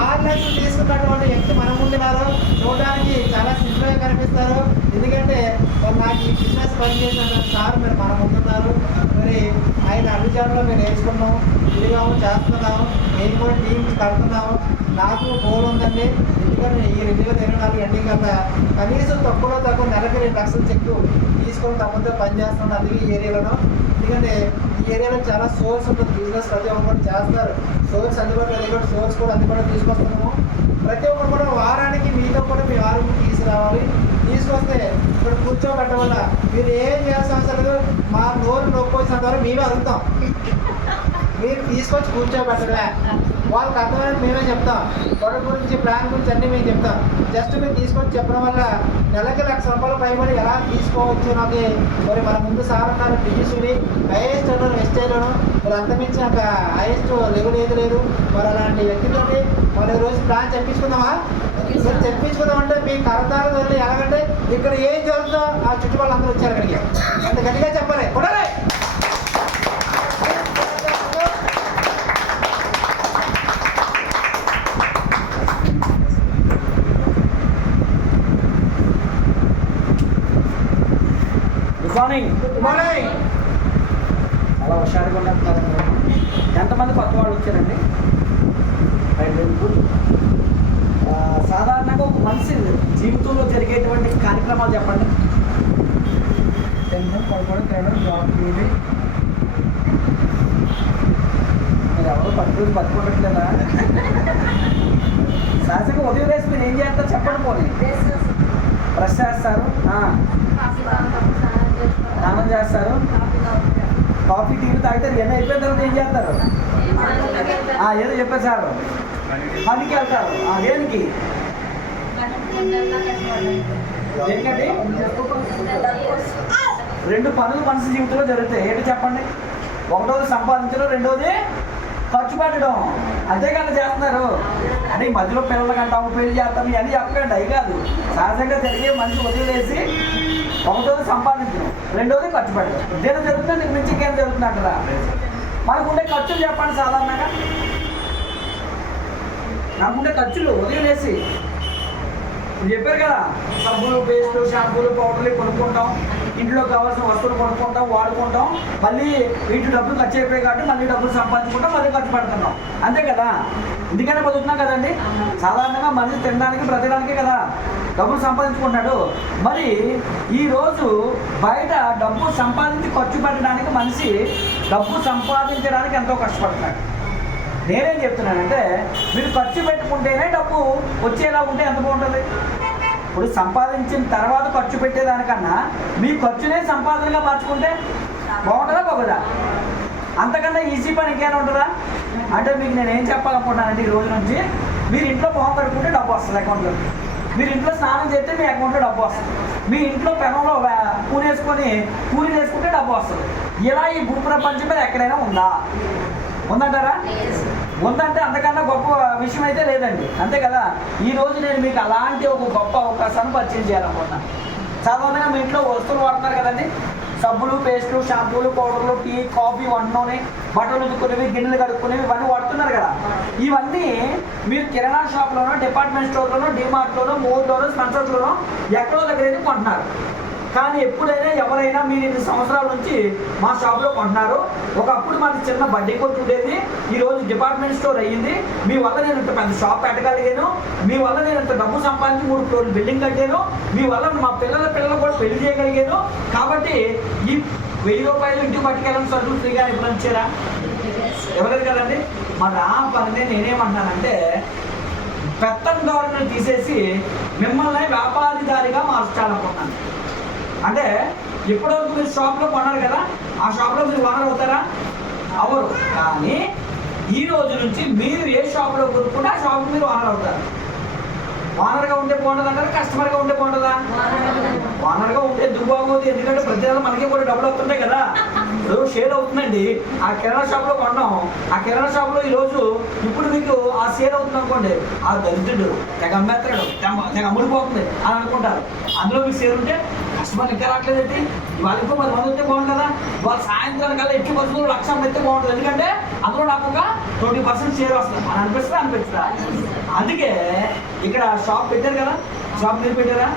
6 లక్షలు తీసుకున్నటువంటి వ్యక్తి మన ముందున్నారు. చూడడానికి చాలా సింపుల్గా కనిపిస్తారు. ఎందుకంటే నాకు ఈ బిజినెస్ పనిచేసిన సార్ మీరు మన ముందున్నారు. మరి ఆయన అభిజాన్లో మేము నేర్చుకున్నాం, ఇదిగాము చేస్తున్నాము, నేను కూడా టీమ్స్ కడుతున్నాము. నాకు గోల్ ఉందండి. ఎందుకంటే ఈ 2024 ఎండింగ్ కల్లా కనీసం తక్కువ నెలకి 2 లక్షలు చెక్కు తీసుకొని తప్పతో పనిచేస్తున్నాను. అందుకే ఈ ఏరియాలో, ఎందుకంటే ఈ ఏరియాలో చాలా సోర్స్ ఉంటుంది. బిజినెస్ ప్రతి ఒక్కరు చేస్తారు. సోర్స్ అందుబాటులో లేకుండా సోర్స్ కూడా అందుబాటులో తీసుకొస్తున్నాము. ప్రతి ఒక్కరు కూడా వారానికి మీతో కూడా మీ వారికి తీసుకురావాలి. తీసుకొస్తే ఇక్కడ కూర్చోబెట్టడం వల్ల మీరు ఏం చేయాల్సిన అవసరం లేదు. మా నోరు నొప్పి వచ్చినంత వరకు మేమే అడుగుతాం. మీరు తీసుకొచ్చి కూర్చోబెట్టడమే. వాళ్ళకి అర్థమైనది మేమే చెప్తాం. ప్రొడక్ట్ గురించి, ప్లాన్ గురించి అన్నీ మేము చెప్తాం. జస్ట్ మీరు తీసుకొచ్చి చెప్పడం వల్ల నెలకి ₹1,00,000 పైబడి ఎలా తీసుకోవచ్చు నాకు మరి మన ముందు సార్ ఉన్నారు. డిజిసిని హైయెస్ట్ అన్నారు, వెస్టైల్ను మరి అంతమించి నాకు హైయెస్ట్ లెవెల్ ఏది లేదు. మరి అలాంటి వ్యక్తితోటి మరి రోజు ప్లాన్ చెప్పించుకుందామా? చెప్పించుకుందామంటే మీ కరతాల వెళ్ళి ఎలాగంటే ఇక్కడ ఏం జరుగుతుందో ఆ చుట్టుపక్కల అందరూ వచ్చారు అక్కడికి. అంత గట్టిగా చెప్పాలి. కొడాలి. Good morning. చాలా హుషారుగా ఉన్నట్టున్నారు. ఎంతమంది కొత్త వాళ్ళు వచ్చారండి? సాధారణంగా ఒక మనిషి జీవితంలో జరిగేటువంటి కార్యక్రమాలు చెప్పండి. మీరు ఎవరు పట్టుకుని పట్టుకోవట్లేదా? సహజంగా ఉదయం వేసి మీరు ఏం చేస్తారు చెప్పండి. పోనీ బ్రష్ చేస్తారు, స్నానం చేస్తారు, కాఫీ టీవీ తాగుతారు. ఇవన్నీ అయిపోయిన తర్వాత ఏం చేస్తారు? ఏదో చెప్పారు సార్, పనికి వెళ్తారు. దేనికి? దేనికండి? 2 పనులు మనిషి జీవితంలో జరుగుతాయి. ఏంటి చెప్పండి? ఒకటోది సంపాదించడం, రెండోది ఖర్చు పెట్టడం. అంతేకాదు చేస్తున్నారు. అంటే ఈ మధ్యలో పిల్లలకి అంటాము, పెళ్లి చేస్తాము, ఇవన్నీ చెప్పకండి. అవి కాదు, సహజంగా జరిగే మనిషి వదిలేసి ఒకటోది సంపాదించడం, రెండోది ఖర్చు పెట్టడం. ఇదేనా జరుగుతుంది? నీకు మించి ఇంకేం జరుగుతుంది అంటారా? మనకుండే ఖర్చులు చెప్పండి. సాధారణంగా నాకుండే ఖర్చులు వదిలేసి చెప్పారు కదా, సబ్బులు, పేస్టు, షాంపూలు, పౌడర్లు కొనుక్కుంటాం, ఇంట్లో కావాల్సిన వస్తువులు కొనుక్కుంటాం, వాడుకుంటాం, మళ్ళీ వీటి డబ్బులు ఖర్చు అయిపోయాయి కాబట్టి మళ్ళీ డబ్బులు సంపాదించుకుంటాం, మళ్ళీ ఖర్చు పెడుతున్నాం. అంతే కదా? ఎందుకైనా బతుకుతున్నాం కదండి. సాధారణంగా మనిషి తినడానికి, బ్రతకడానికే కదా డబ్బులు సంపాదించుకుంటాడు. మరి ఈరోజు బయట డబ్బు సంపాదించి ఖర్చు పెట్టడానికి మనిషి డబ్బు సంపాదించడానికి ఎంతో కష్టపడుతున్నాడు. నేనేం చెప్తున్నానంటే, మీరు ఖర్చు పెట్టుకుంటేనే డబ్బు వచ్చేలా ఉంటే ఎంత బాగుంటుంది? ఇప్పుడు సంపాదించిన తర్వాత ఖర్చు పెట్టేదానికన్నా మీ ఖర్చునే సంపాదనగా మార్చుకుంటే బాగుంటుందా బాగుందా? అంతకన్నా ఈజీ పని ఇంకేమైనా ఉంటుందా? అంటే మీకు నేను ఏం చెప్పాలనుకుంటున్నానంటే, ఈ రోజు నుంచి మీరు ఇంట్లో మొహం కడుక్కుంటే డబ్బు వస్తుంది అకౌంట్లో. మీరు ఇంట్లో స్నానం చేస్తే మీ అకౌంట్లో డబ్బు వస్తుంది. మీ ఇంట్లో పెనంలో పూరి వేసుకుంటే డబ్బు వస్తుంది. ఇలా ఈ భూప్రపంచం మీద ఎక్కడైనా ఉందా? ఉందంటారా? ఉందంటే అంతకన్నా గొప్ప విషయం అయితే లేదండి. అంతే కదా? ఈరోజు నేను మీకు అలాంటి ఒక గొప్ప అవకాశాన్ని పరిచయం చేయాలనుకుంటున్నాను. సాధారణంగా మీ ఇంట్లో వస్తువులు వాడుతున్నారు కదండి. సబ్బులు, పేస్టులు, షాంపూలు, పౌడర్లు, టీ, కాఫీ, వంటలోని బట్టలు ఉతుక్కునేవి, గిన్నెలు కడుక్కునేవి, ఇవన్నీ వాడుతున్నారు కదా. ఇవన్నీ మీరు కిరాణా షాప్లోనో, డిపార్ట్మెంట్ స్టోర్లోనో, డిమార్ట్లోనో, మోర్లోనో, స్పెన్సర్స్లోనో ఎక్కడో దగ్గర అయితే కొంటున్నారు. కానీ ఎప్పుడైనా ఎవరైనా మీరు 8 సంవత్సరాల నుంచి మా షాప్లో కొంటున్నారు. ఒకప్పుడు మాది చిన్న బడ్డీ కొట్టు ఉండేది, ఈరోజు డిపార్ట్మెంట్ స్టోర్ అయ్యింది. మీ వల్ల నేను ఇంత పెద్ద షాప్ పెట్టగలిగాను, మీ వల్ల నేను ఇంత డబ్బు సంపాదించి 3 ఫ్లోర్లు బిల్డింగ్ కట్టాను, మీ వల్ల మా పిల్లలు కూడా పెళ్లి చేయగలిగాను. కాబట్టి ఈ ₹1000 ఇంటికి పట్టుకెళ్ళని సరుకులు ఫ్రీగా ఎప్పుడు ఇచ్చారా? ఎవలేదు కదండి. మరి ఆ పని నేనేమంటున్నానంటే, పెత్తందారులను తీసేసి మిమ్మల్ని వ్యాపారిదారిగా మార్చాలనుకున్నాను. అంటే ఇప్పటివరకు మీరు షాప్లో కొన్నారు కదా, ఆ షాప్లో మీరు ఓనర్ అవుతారా? అవరు. కానీ ఈ రోజు నుంచి మీరు ఏ షాప్లో కొనుక్కుంటే ఆ షాప్ మీరు ఓనర్ అవుతారు. ఓనర్గా ఉంటే బాగుంటుంది అంటారు, కస్టమర్గా ఉంటే బాగుంటుందా? ఓనర్గా ఉంటే ఎందుకు బాగోదు? ఎందుకంటే ప్రతి నెల మనకి కూడా డబ్బులు వస్తుంటాయి కదా. సేల్ అవుతుందండి. ఆ కిరాణా షాప్లో కొన్నాం, ఆ కిరాణా షాప్లో ఈరోజు ఇప్పుడు మీకు ఆ సేల్ అవుతుంది అనుకోండి, ఆ దరిద్రుడు తెగ అమ్మేస్తాడు, తెగ అమ్ముడిపోతుంది అని అనుకుంటారు. అందులో మీకు సేల్ ఉంటే కస్టమర్లు ఇంకా రావట్లేదండి, ఇవాళ ఇంకో 10 మంది వస్తే బాగుంది కదా, ఇవాళ సాయంత్రం కల్లా ఎట్టి బస్సులు 1,00,000 పెడితే బాగుంటుంది, ఎందుకంటే అందులో నాకు ఒక 20% షేర్ వస్తుంది అని అనిపిస్తుందా? అందుకే ఇక్కడ షాప్ పెట్టారు కదా, షాప్ మీరు పెట్టారా?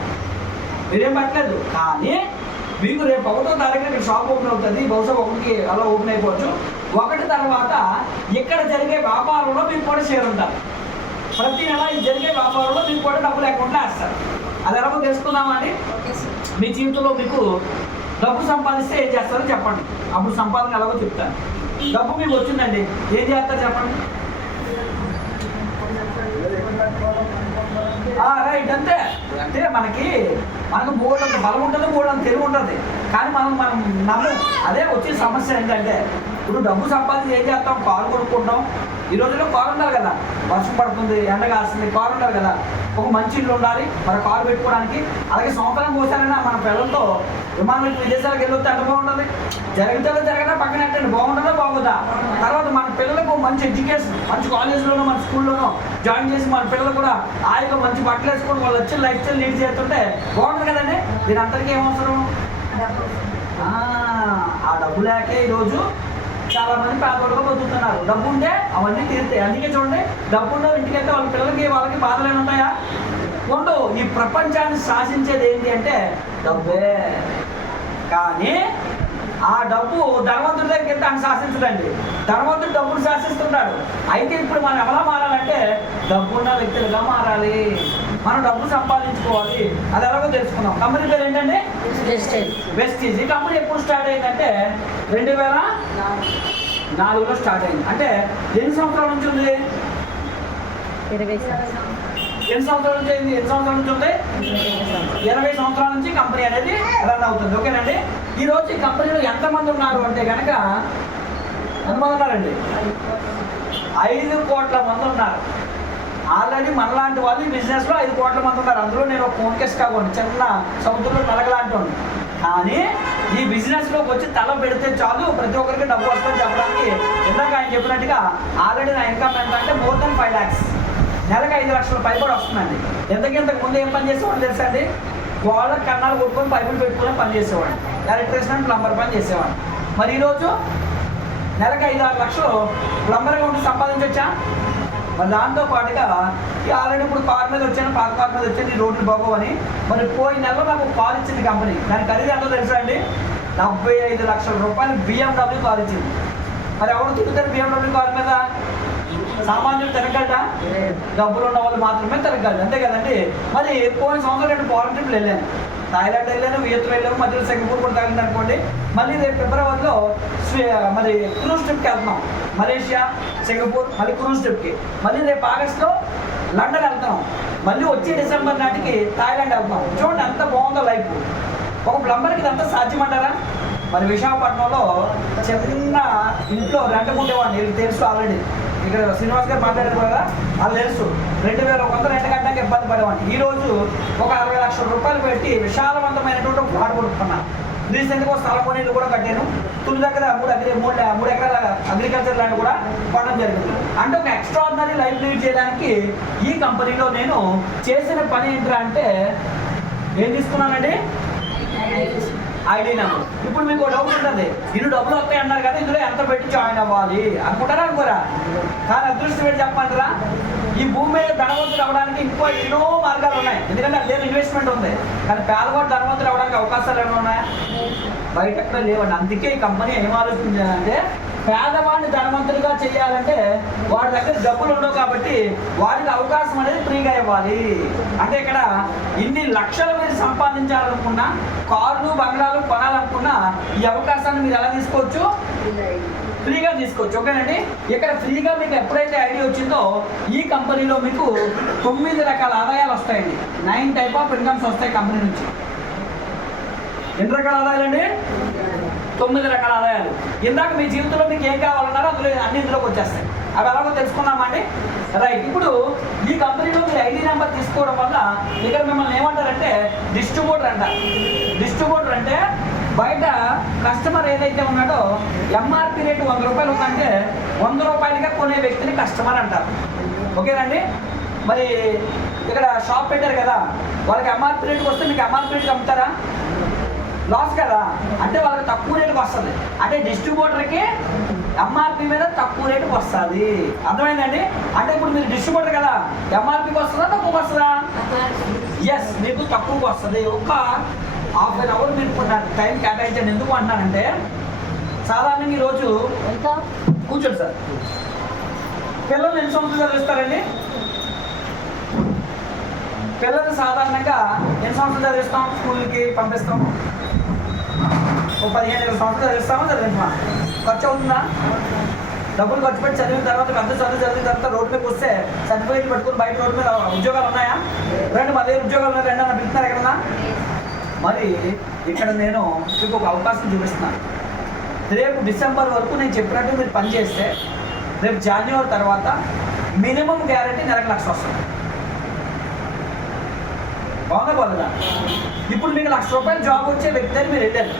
మీరేం పెట్టలేదు, కానీ మీకు రేపు 1వ తారీఖు ఇక్కడ షాప్ ఓపెన్ అవుతుంది, బహుశా 1కి అలా ఓపెన్ అయిపోవచ్చు. 1 తర్వాత ఇక్కడ జరిగే వ్యాపారంలో మీకు కూడా షేర్ ఉంటారు. ప్రతి నెల ఈ జరిగే వ్యాపారంలో మీకు కూడా డబ్బులు అకౌంట్లో వేస్తారు. అది ఎలాగో తెలుసుకుందామా అండి? మీ జీవితంలో మీకు డబ్బు సంపాదిస్తే ఏం చేస్తారో చెప్పండి, అప్పుడు సంపాదన ఎలాగో చెప్తాను. డబ్బు మీకు వచ్చిందండి, ఏం చేస్తారు చెప్పండి? రైట్, అంతే. అంటే మనకు బోర్డు బలం ఉంటుంది, బోర్డు అంత తెలివి ఉంటుంది, కానీ మనం నమ్మం. అదే వచ్చే సమస్య ఏంటంటే, ఇప్పుడు డబ్బు సంపాదించి ఏం చేస్తాం? కారు కొనుక్కుంటాం. ఈ రోజుల్లో కారు ఉండాలి కదా, వర్షం పడుతుంది, ఎండ కాస్తుంది, కారు ఉండాలి కదా, ఒక మంచి ఇల్లు ఉండాలి మన కారు పెట్టుకోవడానికి. అలాగే సంవత్సరం పోసారైనా మన పిల్లలతో విమానం విదేశాలకు వెళ్ళొస్తే ఎంత బాగుంటుంది? జరుగుతుందో జరగదా పక్కన ఎట్టండి, బాగుంటుందా బాగుందా? తర్వాత మన పిల్లలకు మంచి ఎడ్యుకేషన్, మంచి కాలేజ్లోనో మన స్కూల్లోనో జాయిన్ చేసి మన పిల్లలు కూడా ఆ యొక్క మంచి బట్టలు వేసుకొని వాళ్ళు వచ్చి లైఫ్ స్టైల్ లీడ్ చేస్తుంటే బాగుంటుంది కదండి. దీని అంతటికీ ఏమవసరం? ఆ డబ్బు లేకే ఈరోజు చాలా మంది పేదవాళ్ళుగా బతుకుతున్నారు. డబ్బు ఉంటే అవన్నీ తీరుతాయి. అందుకే చూడండి, డబ్బు ఉండే ఇంటికి వెళ్తే వాళ్ళకి బాధలు ఏమి ఉంటాయా? ఉండవు. ఈ ప్రపంచాన్ని శాసించేది ఏంటి అంటే డబ్బే. కానీ ఆ డబ్బు ధనవంతుడి దగ్గరికి వెళ్తే ఆయన శాసించడండి, ధనవంతుడు డబ్బును శాసిస్తుంటాడు. అయితే ఇప్పుడు మనం ఎలా మారాలంటే డబ్బున్న వ్యక్తులుగా మారాలి, మనం డబ్బు సంపాదించుకోవాలి. అది ఎలాగో తెలుసుకున్నాం. కంపెనీ పేరు ఏంటంటే వెస్టీజ్. ఈ కంపెనీ ఎప్పుడు స్టార్ట్ అయిందంటే 2004లో స్టార్ట్ అయింది. అంటే ఎన్ని సంవత్సరాల నుంచి ఉంది? 20 సంవత్సరాల నుంచి అయింది. ఎన్ని సంవత్సరాల నుంచి ఉంది? 20 సంవత్సరాల నుంచి కంపెనీ అనేది రన్ అవుతుంది. ఓకేనండి. ఈరోజు ఈ కంపెనీలో ఎంతమంది ఉన్నారు అంటే కనుక ఎంతమంది ఉన్నారండి? 5 కోట్ల మంది ఉన్నారు. ఆల్రెడీ మనలాంటి వాళ్ళు ఈ బిజినెస్లో 5 కోట్ల మంది ఉన్నారు. అందులో నేను ఒక ఫోన్ కేసు కాకుండా చిన్న సముద్రంలో నలగలాంటి. కానీ ఈ బిజినెస్లోకి వచ్చి తల పెడితే చాలు ప్రతి ఒక్కరికి డబ్బు వస్తుందని చెప్పడానికి ఇందాక ఆయన చెప్పినట్టుగా ఆల్రెడీ నా ఇన్కమ్ ఎంత అంటే మోర్ దెన్ 5 lakhs, నెలకు 5 లక్షల పైబడి వస్తుందండి. ఇంతకు ముందు ఏం పని చేసేవాడు తెలుసా అండి? వాళ్ళ కన్నాలు కొట్టుకొని పైపులు పెట్టుకుని పని చేసేవాడు, ఎలక్ట్రీషియన్ ప్లంబర్ పని చేసేవాడు. మరి ఈరోజు నెలకు 5-6 లక్షలు ప్లంబర్గా ఉండి సంపాదించవచ్చా? మరి దాంతో పాటుగా ఆల్రెడీ ఇప్పుడు కార్ మీద వచ్చాను, పాత కార్ మీద వచ్చాను, ఈ రోడ్లు బాగోవని. మరి పోయిన నెలలో నాకు కార్ ఇచ్చింది కంపెనీ. దాని ఖరీదు ఎంతో తెలుసా అండి? 75 లక్షల రూపాయలు BMW కార్ ఇచ్చింది. మరి ఎవరు తిరుగుతారు BMW కార్ మీద? సామాన్యులు తిరగలరా? డబ్బులు ఉన్న వాళ్ళు మాత్రమే తిరగలరు, అంతే కదండి. మరి పోయిన సంవత్సరం 2 ఫారెన్ ట్రిప్లు వెళ్ళాను. థాయిలాండ్ వెళ్ళాను, వియత్నాం వెళ్ళాము, మధ్యలో సింగపూర్ కూడా తగిలింది అనుకోండి. మళ్ళీ రేపు ఫిబ్రవరిలో మరి క్రూజ్ ట్రిప్కి వెళ్తున్నాం. మలేషియా, సింగపూర్, మళ్ళీ క్రూజ్ ట్రిప్కి. మళ్ళీ రేపు ఆగస్టులో లండన్ వెళ్తున్నాం. మళ్ళీ వచ్చే డిసెంబర్ నాటికి థాయిలాండ్ వెళ్తున్నాం. చూడండి ఎంత బాగుందో లైఫ్. ఒక ప్లంబర్కి ఇదంతా సాధ్యమంటారా? మరి విశాఖపట్నంలో చిన్న ఇంట్లో రెంట్ ఉండేవాడిని, వీళ్ళకి తెలుసు ఆల్రెడీ. ఇక్కడ శ్రీనివాస్ గారు మాట్లాడారు కదా, వాళ్ళు తెలుసు. 2100 రెంట్ కట్టడానికి ఇబ్బంది పడేవాడిని. ఈరోజు ఒక 60 లక్షల రూపాయలు పెట్టి విశాలవంతమైనటువంటి ఒక ప్లాట్ కొనుక్కున్నాను. రీసెంట్గా ఒక స్థలం కొనేది కూడా కట్టాను. తుది దగ్గర 3 ఎకరాల అగ్రికల్చర్ ల్యాండ్ కూడా కొనడం జరిగింది. అంటే ఒక ఎక్స్ట్రాడినరీ లైఫ్ లీడ్ చేయడానికి ఈ కంపెనీలో నేను చేసిన పని ఏంటంటే అంటే ఏం తీసుకున్నానండి? ID number. ఇప్పుడు మీకు డౌట్ ఉంటుంది, ఇన్ని డబ్బులు వస్తాయి అన్నారు కదా, ఇందులో ఎంత పెట్టి జాయిన్ అవ్వాలి అనుకుంటారా? అనుకోరా? కానీ అదృష్టం ఏంటి చెప్పమంటారా? ఈ భూమి మీద ధనవంతులు అవ్వడానికి ఇంకో ఎన్నో మార్గాలు ఉన్నాయి. ఎందుకంటే అదే ఇన్వెస్ట్మెంట్ ఉంది. కానీ పేదవాడు ధనవంతులు అవ్వడానికి అవకాశాలు ఏమైనా ఉన్నాయా? బయట ఎక్కడ లేవండి. అందుకే ఈ కంపెనీ ఏం ఆలోచించాలంటే పేదవాడిని ధనవంతులుగా చేయాలంటే వాడి దగ్గర డబ్బులు ఉండవు కాబట్టి వాడికి అవకాశం అనేది ఫ్రీగా ఇవ్వాలి. అంటే ఇక్కడ ఇన్ని లక్షలు మీరు సంపాదించాలనుకున్నా, కార్లు బంగ్లాలు కొనాలనుకున్నా ఈ అవకాశాన్ని మీరు ఎలా తీసుకోవచ్చు? ఫ్రీగా తీసుకోవచ్చు. ఓకేనండి. ఇక్కడ ఫ్రీగా మీకు ఎప్పుడైతే ఐడియా వచ్చిందో ఈ కంపెనీలో మీకు 9 రకాల ఆదాయాలు వస్తాయండి. 9 టైప్ ఆఫ్ ఇన్కమ్స్ వస్తాయి కంపెనీ నుంచి. ఎన్ని రకాల ఆదాయాలండి? 9 రకాల ఆదాయాలు. ఇందాక మీ జీవితంలో మీకు ఏం కావాలన్నారో అందులో అన్ని ఇందులోకి వచ్చేస్తాయి. అవి ఎలాగో తెలుసుకున్నామండి. రైట్. ఇప్పుడు ఈ కంపెనీలో మీరు ఐడి నెంబర్ తీసుకోవడం వల్ల ఇక్కడ మిమ్మల్ని ఏమంటారంటే డిస్ట్రిబ్యూటర్ అంటారు. డిస్ట్రిబ్యూటర్ అంటే బయట కస్టమర్ ఏదైతే ఉన్నాడో ఎంఆర్పి రేటు 100 రూపాయలు ఉందంటే 100 రూపాయలుగా కొనే వ్యక్తిని కస్టమర్ అంటారు. ఓకేనండి. మరి ఇక్కడ షాప్ పెట్టారు కదా, వాళ్ళకి ఎంఆర్పి రేటుకి వస్తే మీకు ఎంఆర్పి రేటుకి అమ్ముతారా? లాస్ కదా. అంటే వాళ్ళకి తక్కువ రేటుకి వస్తుంది. అంటే డిస్ట్రిబ్యూటర్కి ఎంఆర్పి మీద తక్కువ రేటుకి వస్తుంది. అర్థమైందండి? అంటే ఇప్పుడు మీరు డిస్ట్రిబ్యూటర్ కదా, ఎంఆర్పికి వస్తుందా తక్కువకి వస్తుందా? ఎస్, మీకు తక్కువకి వస్తుంది. ఒక హాఫ్ అన్ అవర్ మీరు టైం కేటాయించండి. ఎందుకు అంటున్నానంటే సాధారణంగా ఈరోజు కూర్చోండి సార్, పిల్లలు ఎన్ని సంవత్సరాలు చదివిస్తారండి? పిల్లలు సాధారణంగా ఎన్ని సంవత్సరాలు చదివిస్తాం? స్కూల్కి పంపిస్తాం, ఒక 15-20 సంవత్సరాలు చదివిస్తామో చదివించమా? ఖర్చు అవుతుందా? డబ్బులు ఖర్చు పెట్టి చదివిన తర్వాత పెద్ద చదివిన తర్వాత రోడ్డు మీదకి వస్తే సర్టిఫికేట్లు పెట్టుకుని బయట రోడ్డు మీద ఉద్యోగాలు ఉన్నాయా? రండి, మా దగ్గర ఉద్యోగాలు ఉన్నాయి, రెండు అన్న పిలుస్తున్నారు ఎక్కడన్నా. మరి ఇక్కడ నేను మీకు ఒక అవకాశం చూపిస్తున్నాను. రేపు డిసెంబర్ వరకు నేను చెప్పినట్టు మీరు పని చేస్తే రేపు జనవరి తర్వాత మినిమం గ్యారెంటీ నెలకు 1,00,000 వస్తుంది. బాగుందా బాగుందా? ఇప్పుడు మీకు 1,00,000 రూపాయలు జాబ్ వచ్చే వ్యక్తి అని మీరు వెళ్ళారు.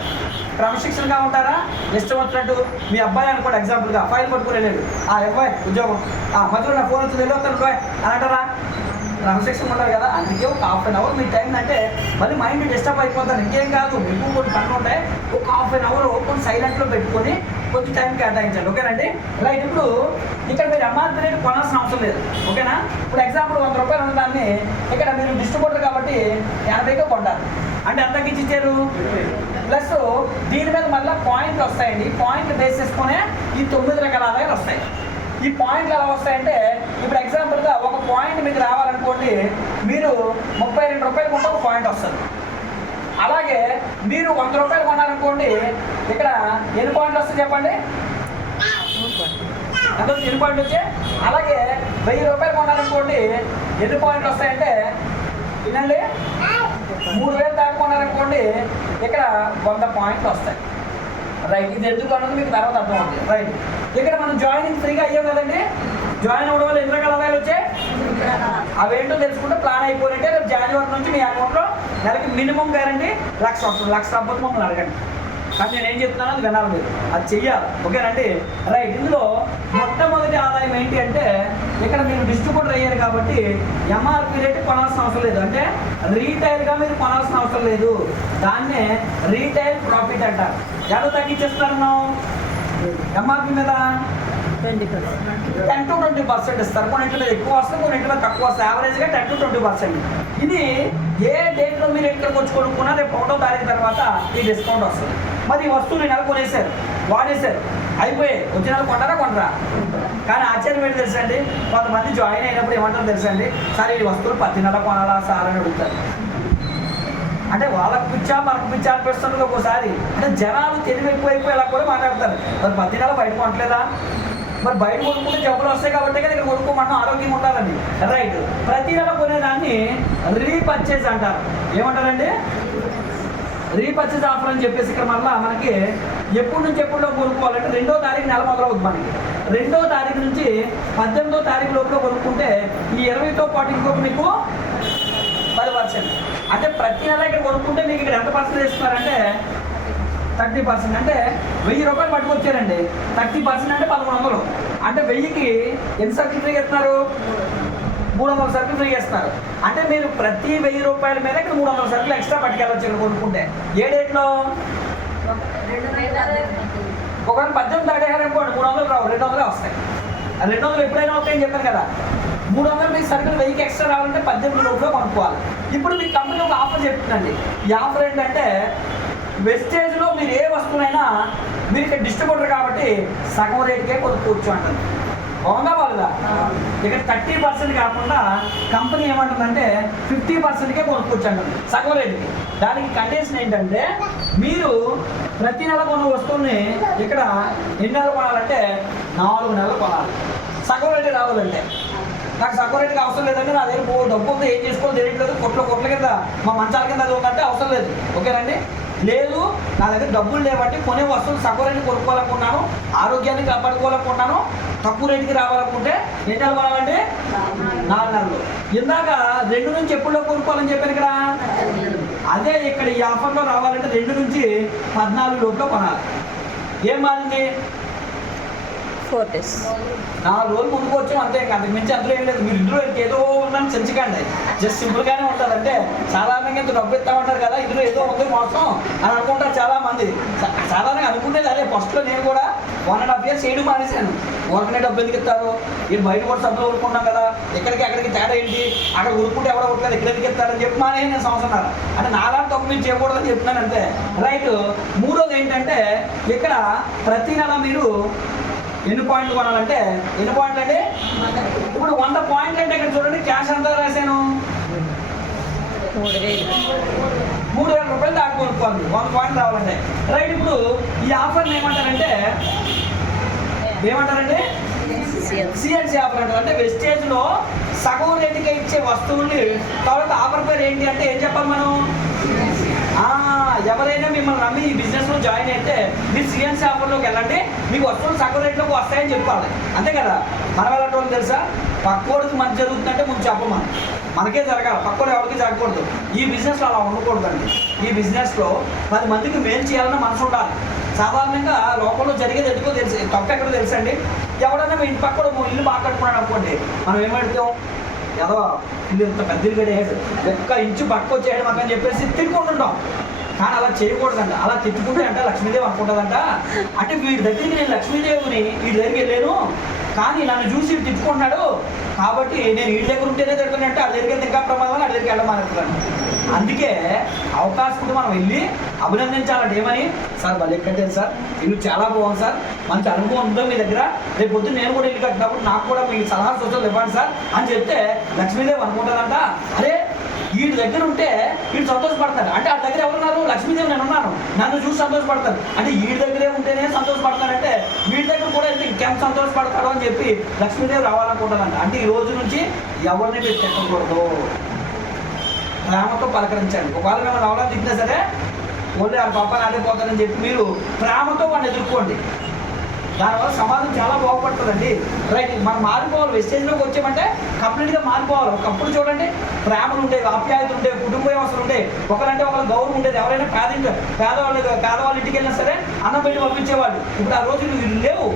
క్రమశిక్షణగా ఉంటారా? ఇష్టం వచ్చినట్టు మీ అబ్బాయి అనుకోండి, ఎగ్జాంపుల్గా ఫైల్ పట్టుకుని వెళ్ళాడు, అబ్బాయి ఉద్యోగం మధ్యలో నా ఫోన్ వచ్చి వెళ్ళొస్తాను బాయ్ అని అంటారా? క్రమశిక్షణ ఉంటారు కదా. అందుకే ఒక హాఫ్ అన్ అవర్ మీ టైం అంటే మళ్ళీ మైండ్ డిస్టర్బ్ అయిపోతాను. ఇంకేం కాదు, మీకు కొన్ని పనులు ఉంటాయి. ఒక హాఫ్ అన్ అవర్ ఓపెన్ సైలెంట్లో పెట్టుకొని కొంచెం టైం కేటాయించండి. ఓకేనండి? రైట్. ఇప్పుడు ఇక్కడ మీరు ఎంఆర్పి రేటు కొనాల్సిన అవసరం లేదు. ఓకేనా? ఇప్పుడు ఎగ్జాంపుల్ 100 రూపాయలు ఉన్నదాన్ని ఇక్కడ మీరు డిస్ట్రిబ్యూటర్ కాబట్టి 80గా కొంటారు. అంటే ఎంతకి ఇచ్చారు? ప్లస్ దీని మీద మళ్ళీ పాయింట్లు వస్తాయండి. పాయింట్లు బేస్ చేసుకునే ఈ 9 రకాల ఆదాయాలు వస్తాయి. ఈ పాయింట్లు ఎలా వస్తాయంటే ఇప్పుడు ఎగ్జాంపుల్గా ఒక పాయింట్ మీకు రావాలనుకోండి, మీరు 32 రూపాయలు కొంటే ఒక పాయింట్ వస్తుంది. అలాగే మీరు 100 రూపాయలు కొన్నారనుకోండి, ఇక్కడ ఎన్ని పాయింట్లు వస్తాయి చెప్పండి? ఎంత ఎన్ని పాయింట్లు వచ్చాయి? అలాగే 1000 రూపాయలు కొన్నారనుకోండి, ఎన్ని పాయింట్లు వస్తాయంటే వినండి, 3000 దాకా కొన్నారనుకోండి, ఇక్కడ 100 పాయింట్లు వస్తాయి. రైట్. ఇది ఎందుకు అన్నది మీకు తర్వాత అర్థమవుతుంది. రైట్. ఇక్కడ మనం జాయినింగ్ ఫ్రీగా అయ్యాం కదండి. జాయిన్ అవ్వడం వల్ల ఎన్ని రకాల ఆదాయాలు వచ్చాయి? అవేంటో తెలుసుకుంటే ప్లాన్ అయిపోయినట్టే. రేపు జనవరి నుంచి మీ అకౌంట్లో నెలకి మినిమం గ్యారంటీ 1,00,000 వస్తుంది. 1,00,000 రాకపోతే మమ్మల్ని అడగండి. కానీ నేను ఏం చెప్తున్నాను అది వినాలి మీరు, అది చెయ్యాలి. ఓకేనండి? రైట్. ఇందులో మొట్టమొదటి ఆదాయం ఏంటి అంటే ఇక్కడ మీరు డిస్ట్రిబ్యూటర్ అయ్యారు కాబట్టి ఎంఆర్పి రేటు కొనాల్సిన అవసరం లేదు. అంటే రీటైల్గా మీరు కొనాల్సిన అవసరం లేదు. దాన్నే రీటైల్ ప్రాఫిట్ అంటారు. ఎలా తగ్గించేస్తారు? ఎంఆర్పి మీద 10 to 20% ఇస్తారు. కొన్నింటి మీద ఎక్కువ వస్తుంది, కొన్నింటి మీద తక్కువ వస్తుంది. యావరేజ్గా 10 to 20%. ఇది ఏ డేట్లో మీరు ఎక్కడికి వచ్చి కొనుక్కున్నా రేపు 1వ తారీఖు తర్వాత ఈ డిస్కౌంట్ వస్తుంది. మరి ఈ వస్తువులు ఈ నెల కొనేసారు, వాడేశారు, అయిపోయాయి. వచ్చే నెల కొంటారా? కానీ ఆశ్చర్యం ఏంటి తెలుసా అండి, కొంతమంది జాయిన్ అయినప్పుడు ఏమంటారు తెలుసా అండి, సరే ఈ వస్తువులు 10 నెలల కొనాలా సార్ అని అడుగుతారు. అంటే వాళ్ళకు పిచ్చా మనకు పిచ్చా అనిపిస్తుంది ఒక్కోసారి. అంటే జనాలు తెలివి ఎక్కువైపోయి ఇలా కూడా మాట్లాడతారు. మరి 10 నెలలు బయట కొనట్లేదా? మరి బయట కొనుక్కుంటే జబ్బులు వస్తాయి కాబట్టి ఇక్కడ కొనుక్కోమన్నా ఆరోగ్యం ఉండాలండి. రైట్. ప్రతి నెల కొనేదాన్ని రీపర్చేజ్ అంటారు. ఏమంటారండి? రీపర్చేజ్ ఆఫర్ అని చెప్పేసి ఇక్కడ మళ్ళీ మనకి ఎప్పటి నుంచి ఎప్పుడులో కొనుక్కోవాలంటే 2వ తారీఖు నెల మొదలవుతుంది మనకి. 2వ తారీఖు నుంచి 18వ తారీఖు లోపల కొనుక్కుంటే ఈ 20తో పాటు ఇంకొక మీకు 10%. అంటే ప్రతి నెల ఇక్కడ కొనుక్కుంటే మీకు ఇక్కడ ఎంత పర్సెంట్ ఇస్తున్నారంటే 30%. అంటే 1000 రూపాయలు పట్టుకొచ్చారండి, 30% అంటే 1100. అంటే 1000కి ఎన్ని సర్కిల్ ఫ్రీగా ఇస్తున్నారు? 300 సర్కిల్ ఫ్రీగా ఇస్తున్నారు. అంటే మీరు ప్రతి 1000 రూపాయల మీద ఇక్కడ 300 సర్కిల్ ఎక్స్ట్రా పట్టుకెళ్ళవచ్చు ఇక్కడ కొనుక్కుంటే. ఏ డేట్లో? ఒకవేళ 18 దాటేయాలనుకోండి 300 రావు, 200 వస్తాయి. 200 ఎప్పుడైనా వస్తాయని చెప్పాను కదా. 300 మీకు సర్కిల్ 1000కి ఎక్స్ట్రా రావాలంటే 18 రూపాయలు కొనుక్కోవాలి. ఇప్పుడు మీకు కంపెనీ ఒక ఆఫర్ చెప్తుందండి. ఈ ఆఫర్ ఏంటంటే వెస్టేజ్లో మీరు ఏ వస్తువునైనా మీరు ఇక్కడ డిస్ట్రిబ్యూటర్ కాబట్టి సగం రేటుకే కొనుక్కోవచ్చు అంటుంది. బాగుందా బాగుందా? ఇక్కడ 30% కాకుండా కంపెనీ ఏమంటుందంటే 50%కే కొనుక్కోవచ్చు అంటుంది సగం రేటుకి. దానికి కండిషన్ ఏంటంటే మీరు ప్రతి నెల కొన్న వస్తువుని ఇక్కడ ఎన్ని నెలలు కొనాలంటే 4 నెలలు కొనాలి. సగం రేటు రావాలంటే. నాకు సగం రేటుకి అవసరం లేదంటే నా దగ్గర డబ్బు ఉందో ఏం చేసుకోవాలి తెలియట్లేదు, కొట్ల కింద మా మంచాల కింద అది ఉందంటే అవసరం లేదు. ఓకేనండి? లేదు, నా దగ్గర డబ్బులు లేబట్టి కొనే వస్తువులు సగం రేటు కొనుక్కోవాలనుకున్నాను, ఆరోగ్యాన్ని కాపాడుకోవాలనుకున్నాను, తక్కువ రేటుకి రావాలనుకుంటే ఎన్ని నెలలు కొనాలంటే 4 నెలలు. ఇందాక 2 నుంచి ఎప్పుడులో కొనుక్కోవాలని చెప్పాను ఇక్కడ. అదే ఇక్కడ ఈ ఆఫర్లో రావాలంటే 2 నుంచి 14 లోపల కొనాలి. ఏం మారింది? 4 days. 4 రోజులు ముందుకు వచ్చాం అంతే, ఇంకా అంతకు మించి అందులో ఏం లేదు. మీరు ఇందులో ఏదో ఉందని చెంచకండి, జస్ట్ సింపుల్గానే ఉంటుంది. అంటే సాధారణంగా ఇంత డబ్బు ఇస్తామంటారు కదా, ఇందులో ఏదో ఉంది మోసం అని అనుకుంటారు చాలా మంది. సాధారణంగా అనుకునేది అదే. ఫస్ట్లో నేను కూడా 1.5 years చేయడం మానేశాను. ఊరకనే డబ్బు ఎందుకు ఇస్తారు, ఇది బయట కూడా సబ్బులు ఊరుకుంటాం కదా, ఎక్కడికి అక్కడికి తేడా ఏంటి, అక్కడ ఊరుకుంటే ఎవరో ఊరుకోలేదు, ఇక్కడ ఎందుకు ఇస్తారని చెప్పి మానేసి నేను సంవత్సరం అంటే నాలాంటి తప్పు మీరు చేయకూడదని చెప్తున్నాను అంతే. రైట్. మూడోది ఏంటంటే ఇక్కడ ప్రతి నెల మీరు ఎన్ని పాయింట్లు కొనాలంటే, ఎన్ని పాయింట్లు అంటే ఇప్పుడు 100 పాయింట్లు అంటే ఇక్కడ చూడండి క్యాష్ ఎంత రాశాను, 3,000 రూపాయలు దాకా కొనుక్కోండి 100 పాయింట్లు రావాలంటే. రైట్. ఇప్పుడు ఈ ఆఫర్ని ఏమంటారంటే సిఎన్సి ఆఫర్ అంటారు. అంటే వెస్టేజ్లో సగం రేటుగా ఇచ్చే వస్తువుల్ని తర్వాత ఆఫర్ పేరు ఏంటి అంటే ఏం చెప్పాలి మనం? ఎవరైనా మిమ్మల్ని నమ్మి ఈ బిజినెస్లో జాయిన్ అయితే మీరు సిఎన్సి ఆఫర్లోకి వెళ్ళండి, మీకు వస్తువులు సగం రేట్లోకి వస్తాయని చెప్పాలి. అంతే కదా. మనం ఎలాంటి వాళ్ళు తెలుసా, పక్కోడికి మంచి జరుగుతుందంటే ముందు చెప్పమని, మనకే జరగాలి, పక్కోడు ఎవరికి జరగకూడదు. ఈ బిజినెస్లో అలా ఉండకూడదండి. ఈ బిజినెస్లో 10 మందికి మేలు చేయాలన్న మనసు ఉండాలి. సాధారణంగా లోపల జరిగేది ఎందుకో తెలుసు, తప్పు ఎక్కడో తెలుసండి. ఎవడన్నా మీ ఇంటి పక్కన ఇల్లు బాగా కట్టుకున్నాడు అనుకోండి, మనం ఏమడుతాం, ఏదో ఇల్లు ఇంత పెద్ద ఇల్లు కట్టేయాడు, ఒక్క ఇంచు పక్క వచ్చేయడం మాకు అని చెప్పేసి తిట్టుకుంటుంటాం. కానీ అలా చేయకూడదంట. అలా తిట్టుకుంటే అంటే లక్ష్మీదేవి అనుకుంటుందంట. అంటే వీడి దగ్గరికి నేను లక్ష్మీదేవిని వీడి దగ్గరికి వెళ్ళాను, కానీ నన్ను చూసి తిట్టుకుంటున్నాడు కాబట్టి నేను వీడి దగ్గర ఉంటేనే తిడుతున్నట్టు ఆ దగ్గరికి వెళ్తే ఇంకా ప్రమాదం, ఆ దగ్గరికి వెళ్ళమనుకున్నాను. అందుకే అవకాశం ఉంటే మనం వెళ్ళి అభినందించాలంటే ఏమని, సార్ భలే కట్టారు సార్, ఇల్లు చాలా బాగుంది సార్, మంచి అనుభవం ఉందో మీ దగ్గర, రేపు పొద్దున్న నేను కూడా ఇల్లు కట్టినప్పుడు నాకు కూడా మీ సలహా సూచనలు ఇవ్వండి సార్ అని చెప్తే లక్ష్మీదేవి అనుకుంటారంట. అరే వీడి దగ్గర ఉంటే వీడు సంతోషపడతాడు. అంటే ఆ దగ్గర ఎవరున్నారు? లక్ష్మీదేవి నేను ఉన్నాను, నన్ను చూసి సంతోషపడతాను. అంటే వీడి దగ్గరే ఉంటేనే సంతోషపడతాడంటే వీడి దగ్గర కూడా వెళ్తే ఇంకేం సంతోషపడతాడు అని చెప్పి లక్ష్మీదేవి రావాలనుకుంటుందంట. అంటే ఈ రోజు నుంచి ఎవరిని మీరు తిట్టకూడదు, ప్రేమతో పలకరించండి. ఒకవేళ మేము రావడానికి తిట్టినా సరే ఓన్లీ ఆ పాప ఆడిపోతారని చెప్పి మీరు ప్రేమతో వాడిని ఎదుర్కోండి. దానివల్ల సమాజం చాలా బాగుపడుతుందండి. రైట్. మనం మారిపోవాలి. వెస్టేజ్లోకి వచ్చామంటే కంప్లీట్గా మారిపోవాలి. ఒకప్పుడు చూడండి ప్రేమలు ఉండేవి, ఆప్యాయతలు ఉండేవి, కుటుంబ వ్యవస్థలు ఉండేవి, ఒకరంటే ఒకరు గౌరవం ఉండేది. ఎవరైనా పేదవాళ్ళ ఇంటికి వెళ్ళినా సరే అన్నం పెట్టి పంపించేవాళ్ళు. ఇప్పుడు ఆ రోజులు లేవు.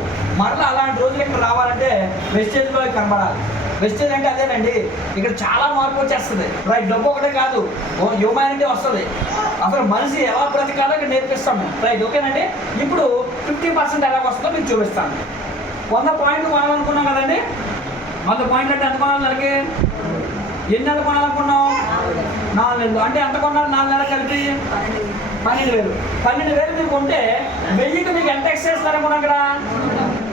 మరలా అలాంటి రోజులు ఇక్కడ రావాలంటే వెస్టేజ్లో కనబడాలి. వెస్టేజ్ అంటే అదేనండి, ఇక్కడ చాలా మార్పు వచ్చేస్తుంది. రైట్. డబ్బు ఒకటే కాదు, హ్యూమానిటీ వస్తుంది. అసలు మనిషి ఎలా బ్రతకాలో ఇక్కడ నేర్పిస్తాం మేము. రైట్. ఓకేనండి. ఇప్పుడు 50% ఎలా వస్తుందో మీకు చూపిస్తాను. 100 పాయింట్లు కొనాలనుకున్నాం కదండి. 100 పాయింట్లు అంటే ఎంత కొనాలి? నెలకి ఎన్ని నెలలు కొనాలనుకున్నాం? 4 నెలలు. అంటే ఎంత కొన్నారు? 4 నెలలు కలిపి 12,000. 12,000 మీరు కొంటే 1000కి మీకు ఎంత ఎక్స్ట్రా ఇస్తారనుకున్నాం? ఇక్కడ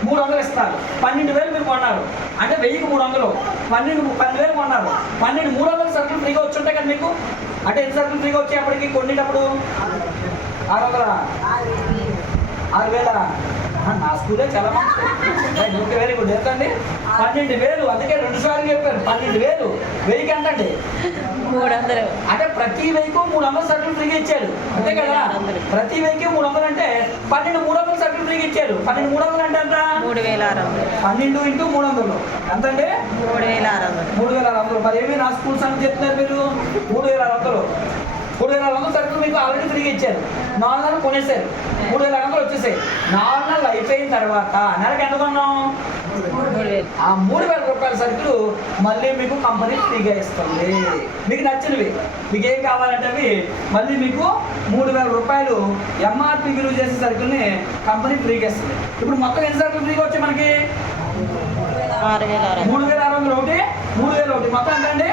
300 ఇస్తారు. 12,000 మీరు కొన్నారు అంటే 1000కి 300, 12,000 కొన్నారు. 300 సరుకులు ఫ్రీగా వచ్చి ఉంటాయి కదా మీకు. అంటే ఎన్ని సరుకులు ఫ్రీగా వచ్చేప్పటికి కొనేటప్పుడు 600, 6,000. నా స్కూలే చాలా మంచి. Okay, very good. ఎంతండి? 12,000. అందుకే 2 సార్లు చెప్పారు 12,000. 1000కి ఎంతండి? 300. అంటే ప్రతి 1000కు 300 సరుకులు ఫ్రీగా ఇచ్చారు. అంతే కదా. ప్రతి 1000కి 300 అంటే 12,300 సరుకులు ఫ్రీగా ఇచ్చారు. 12,300 అంటే ఎంత? 3,600. 12 × 300 ఎంతండి? 3,600. 3,600. మరి ఏమి నా స్కూల్ సంగతి చెప్తున్నారు మీరు? 3,600. 3,600 సరుకులు మీకు ఆల్రెడీ ఫ్రీగా ఇచ్చారు. 4 నెలలు కొనేసారు, 3,600 వచ్చేసాయి. 4 నెలలు అయిపోయిన తర్వాత నెలకు ఎంత కొన్నాం? 3,000. ఆ 3,000 రూపాయల సరుకులు మళ్ళీ మీకు కంపెనీ ఫ్రీగా ఇస్తుంది. మీకు నచ్చినవి మీకు ఏం కావాలంటే అవి మళ్ళీ మీకు 3,000 రూపాయలు ఎంఆర్పి విలువ చేసే సరుకుల్ని కంపెనీ ఫ్రీగా ఇస్తుంది. ఇప్పుడు మొత్తం ఎన్ని సరుకులు ఫ్రీగా వచ్చాయి మనకి? 6,600. 3,600 ఒకటి, 3,000 ఒకటి, మొత్తం ఎంత అండి?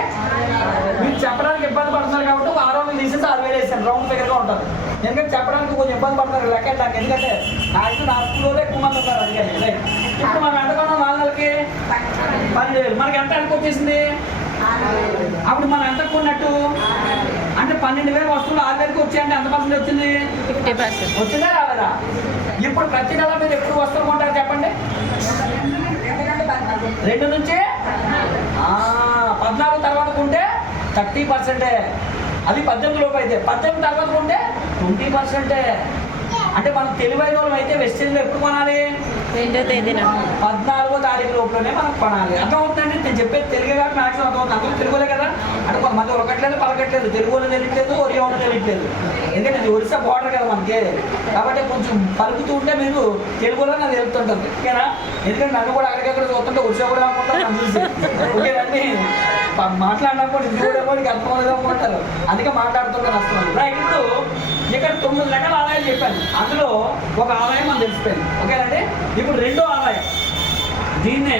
మీరు చెప్పడానికి ఇబ్బంది పడుతున్నారు కాబట్టి 600 తీసేసి 6,000 వేసాను. రౌండ్ ఫిగర్గా ఉంటుంది. ఎందుకంటే చెప్పడానికి కొంచెం ఇబ్బంది పడుతున్నారు లెక్క వెళ్ళడానికి. ఎందుకంటే నా స్కూల్లో ఎక్కువ మంది ఉన్నారు. అందుకని ఇప్పుడు మనం ఎంత కొన్నాం? 4 నెలలకి 12,000. మనకి ఎంత అనుకు వచ్చేసింది? అప్పుడు మనం ఎంత కొన్నట్టు? అంటే 12,000 వస్తువులు 6,000కి వచ్చాయంటే ఎంత పర్సెంట్ వచ్చింది? 50%. వచ్చిందా రాలేదా? ఇప్పుడు ప్రతి నెల మీరు ఎప్పుడు వస్తువులు కొంటారు చెప్పండి? 2 నుంచి 14 తర్వాత కొంటే 30%. అది 18 లోపు అయితే. 18 తర్వాత కొంటే 20%. అంటే మనం తెలివైన వాళ్ళు అయితే వెస్టేజ్లో ఎప్పుడు కొనాలి? 2వ తేదీన 14వ తారీఖు లోపలనే మనం కొనాలి. అర్థమవుతుందండి నేను చెప్పేది? తెలుగు కాబట్టి మ్యాక్సిమం అర్థమవుతుంది. అందరూ తెలుగులే కదా. అంటే కొంత కొంతమంది ఉరకట్లేదు పలకట్లేదు, తెలుగు వాళ్ళు తెలియట్లేదు, ఒరియా వాళ్ళు తెలియట్లేదు. ఎందుకంటే ఇది ఒరిస్సా బోర్డర్ కదా మనకి, కాబట్టి కొంచెం పలుకుతూ ఉంటే మీరు తెలుగులో నాకు తెలుపుతుంటుంది. ఓకేనా? ఎందుకంటే నన్ను కూడా అక్కడికక్కడ చూస్తుంటే ఒరిస్సా కూడా అనుకుంటారు నన్ను చూసి. ఓకేనండి, మాట్లాడినప్పుడు ఇది కూడా నీకు అర్థమవుతుంది అనుకుంటారు, అందుకే మాట్లాడుతుంటాను వస్తున్నాను. రైట్, ఇప్పుడు ఇక్కడ 9 రకాల ఆదాయాలు చెప్పాను, అందులో ఒక ఆదాయం మనం తెలిసిపోయింది. ఓకేనండి, ఇప్పుడు రెండో ఆదాయం, దీన్నే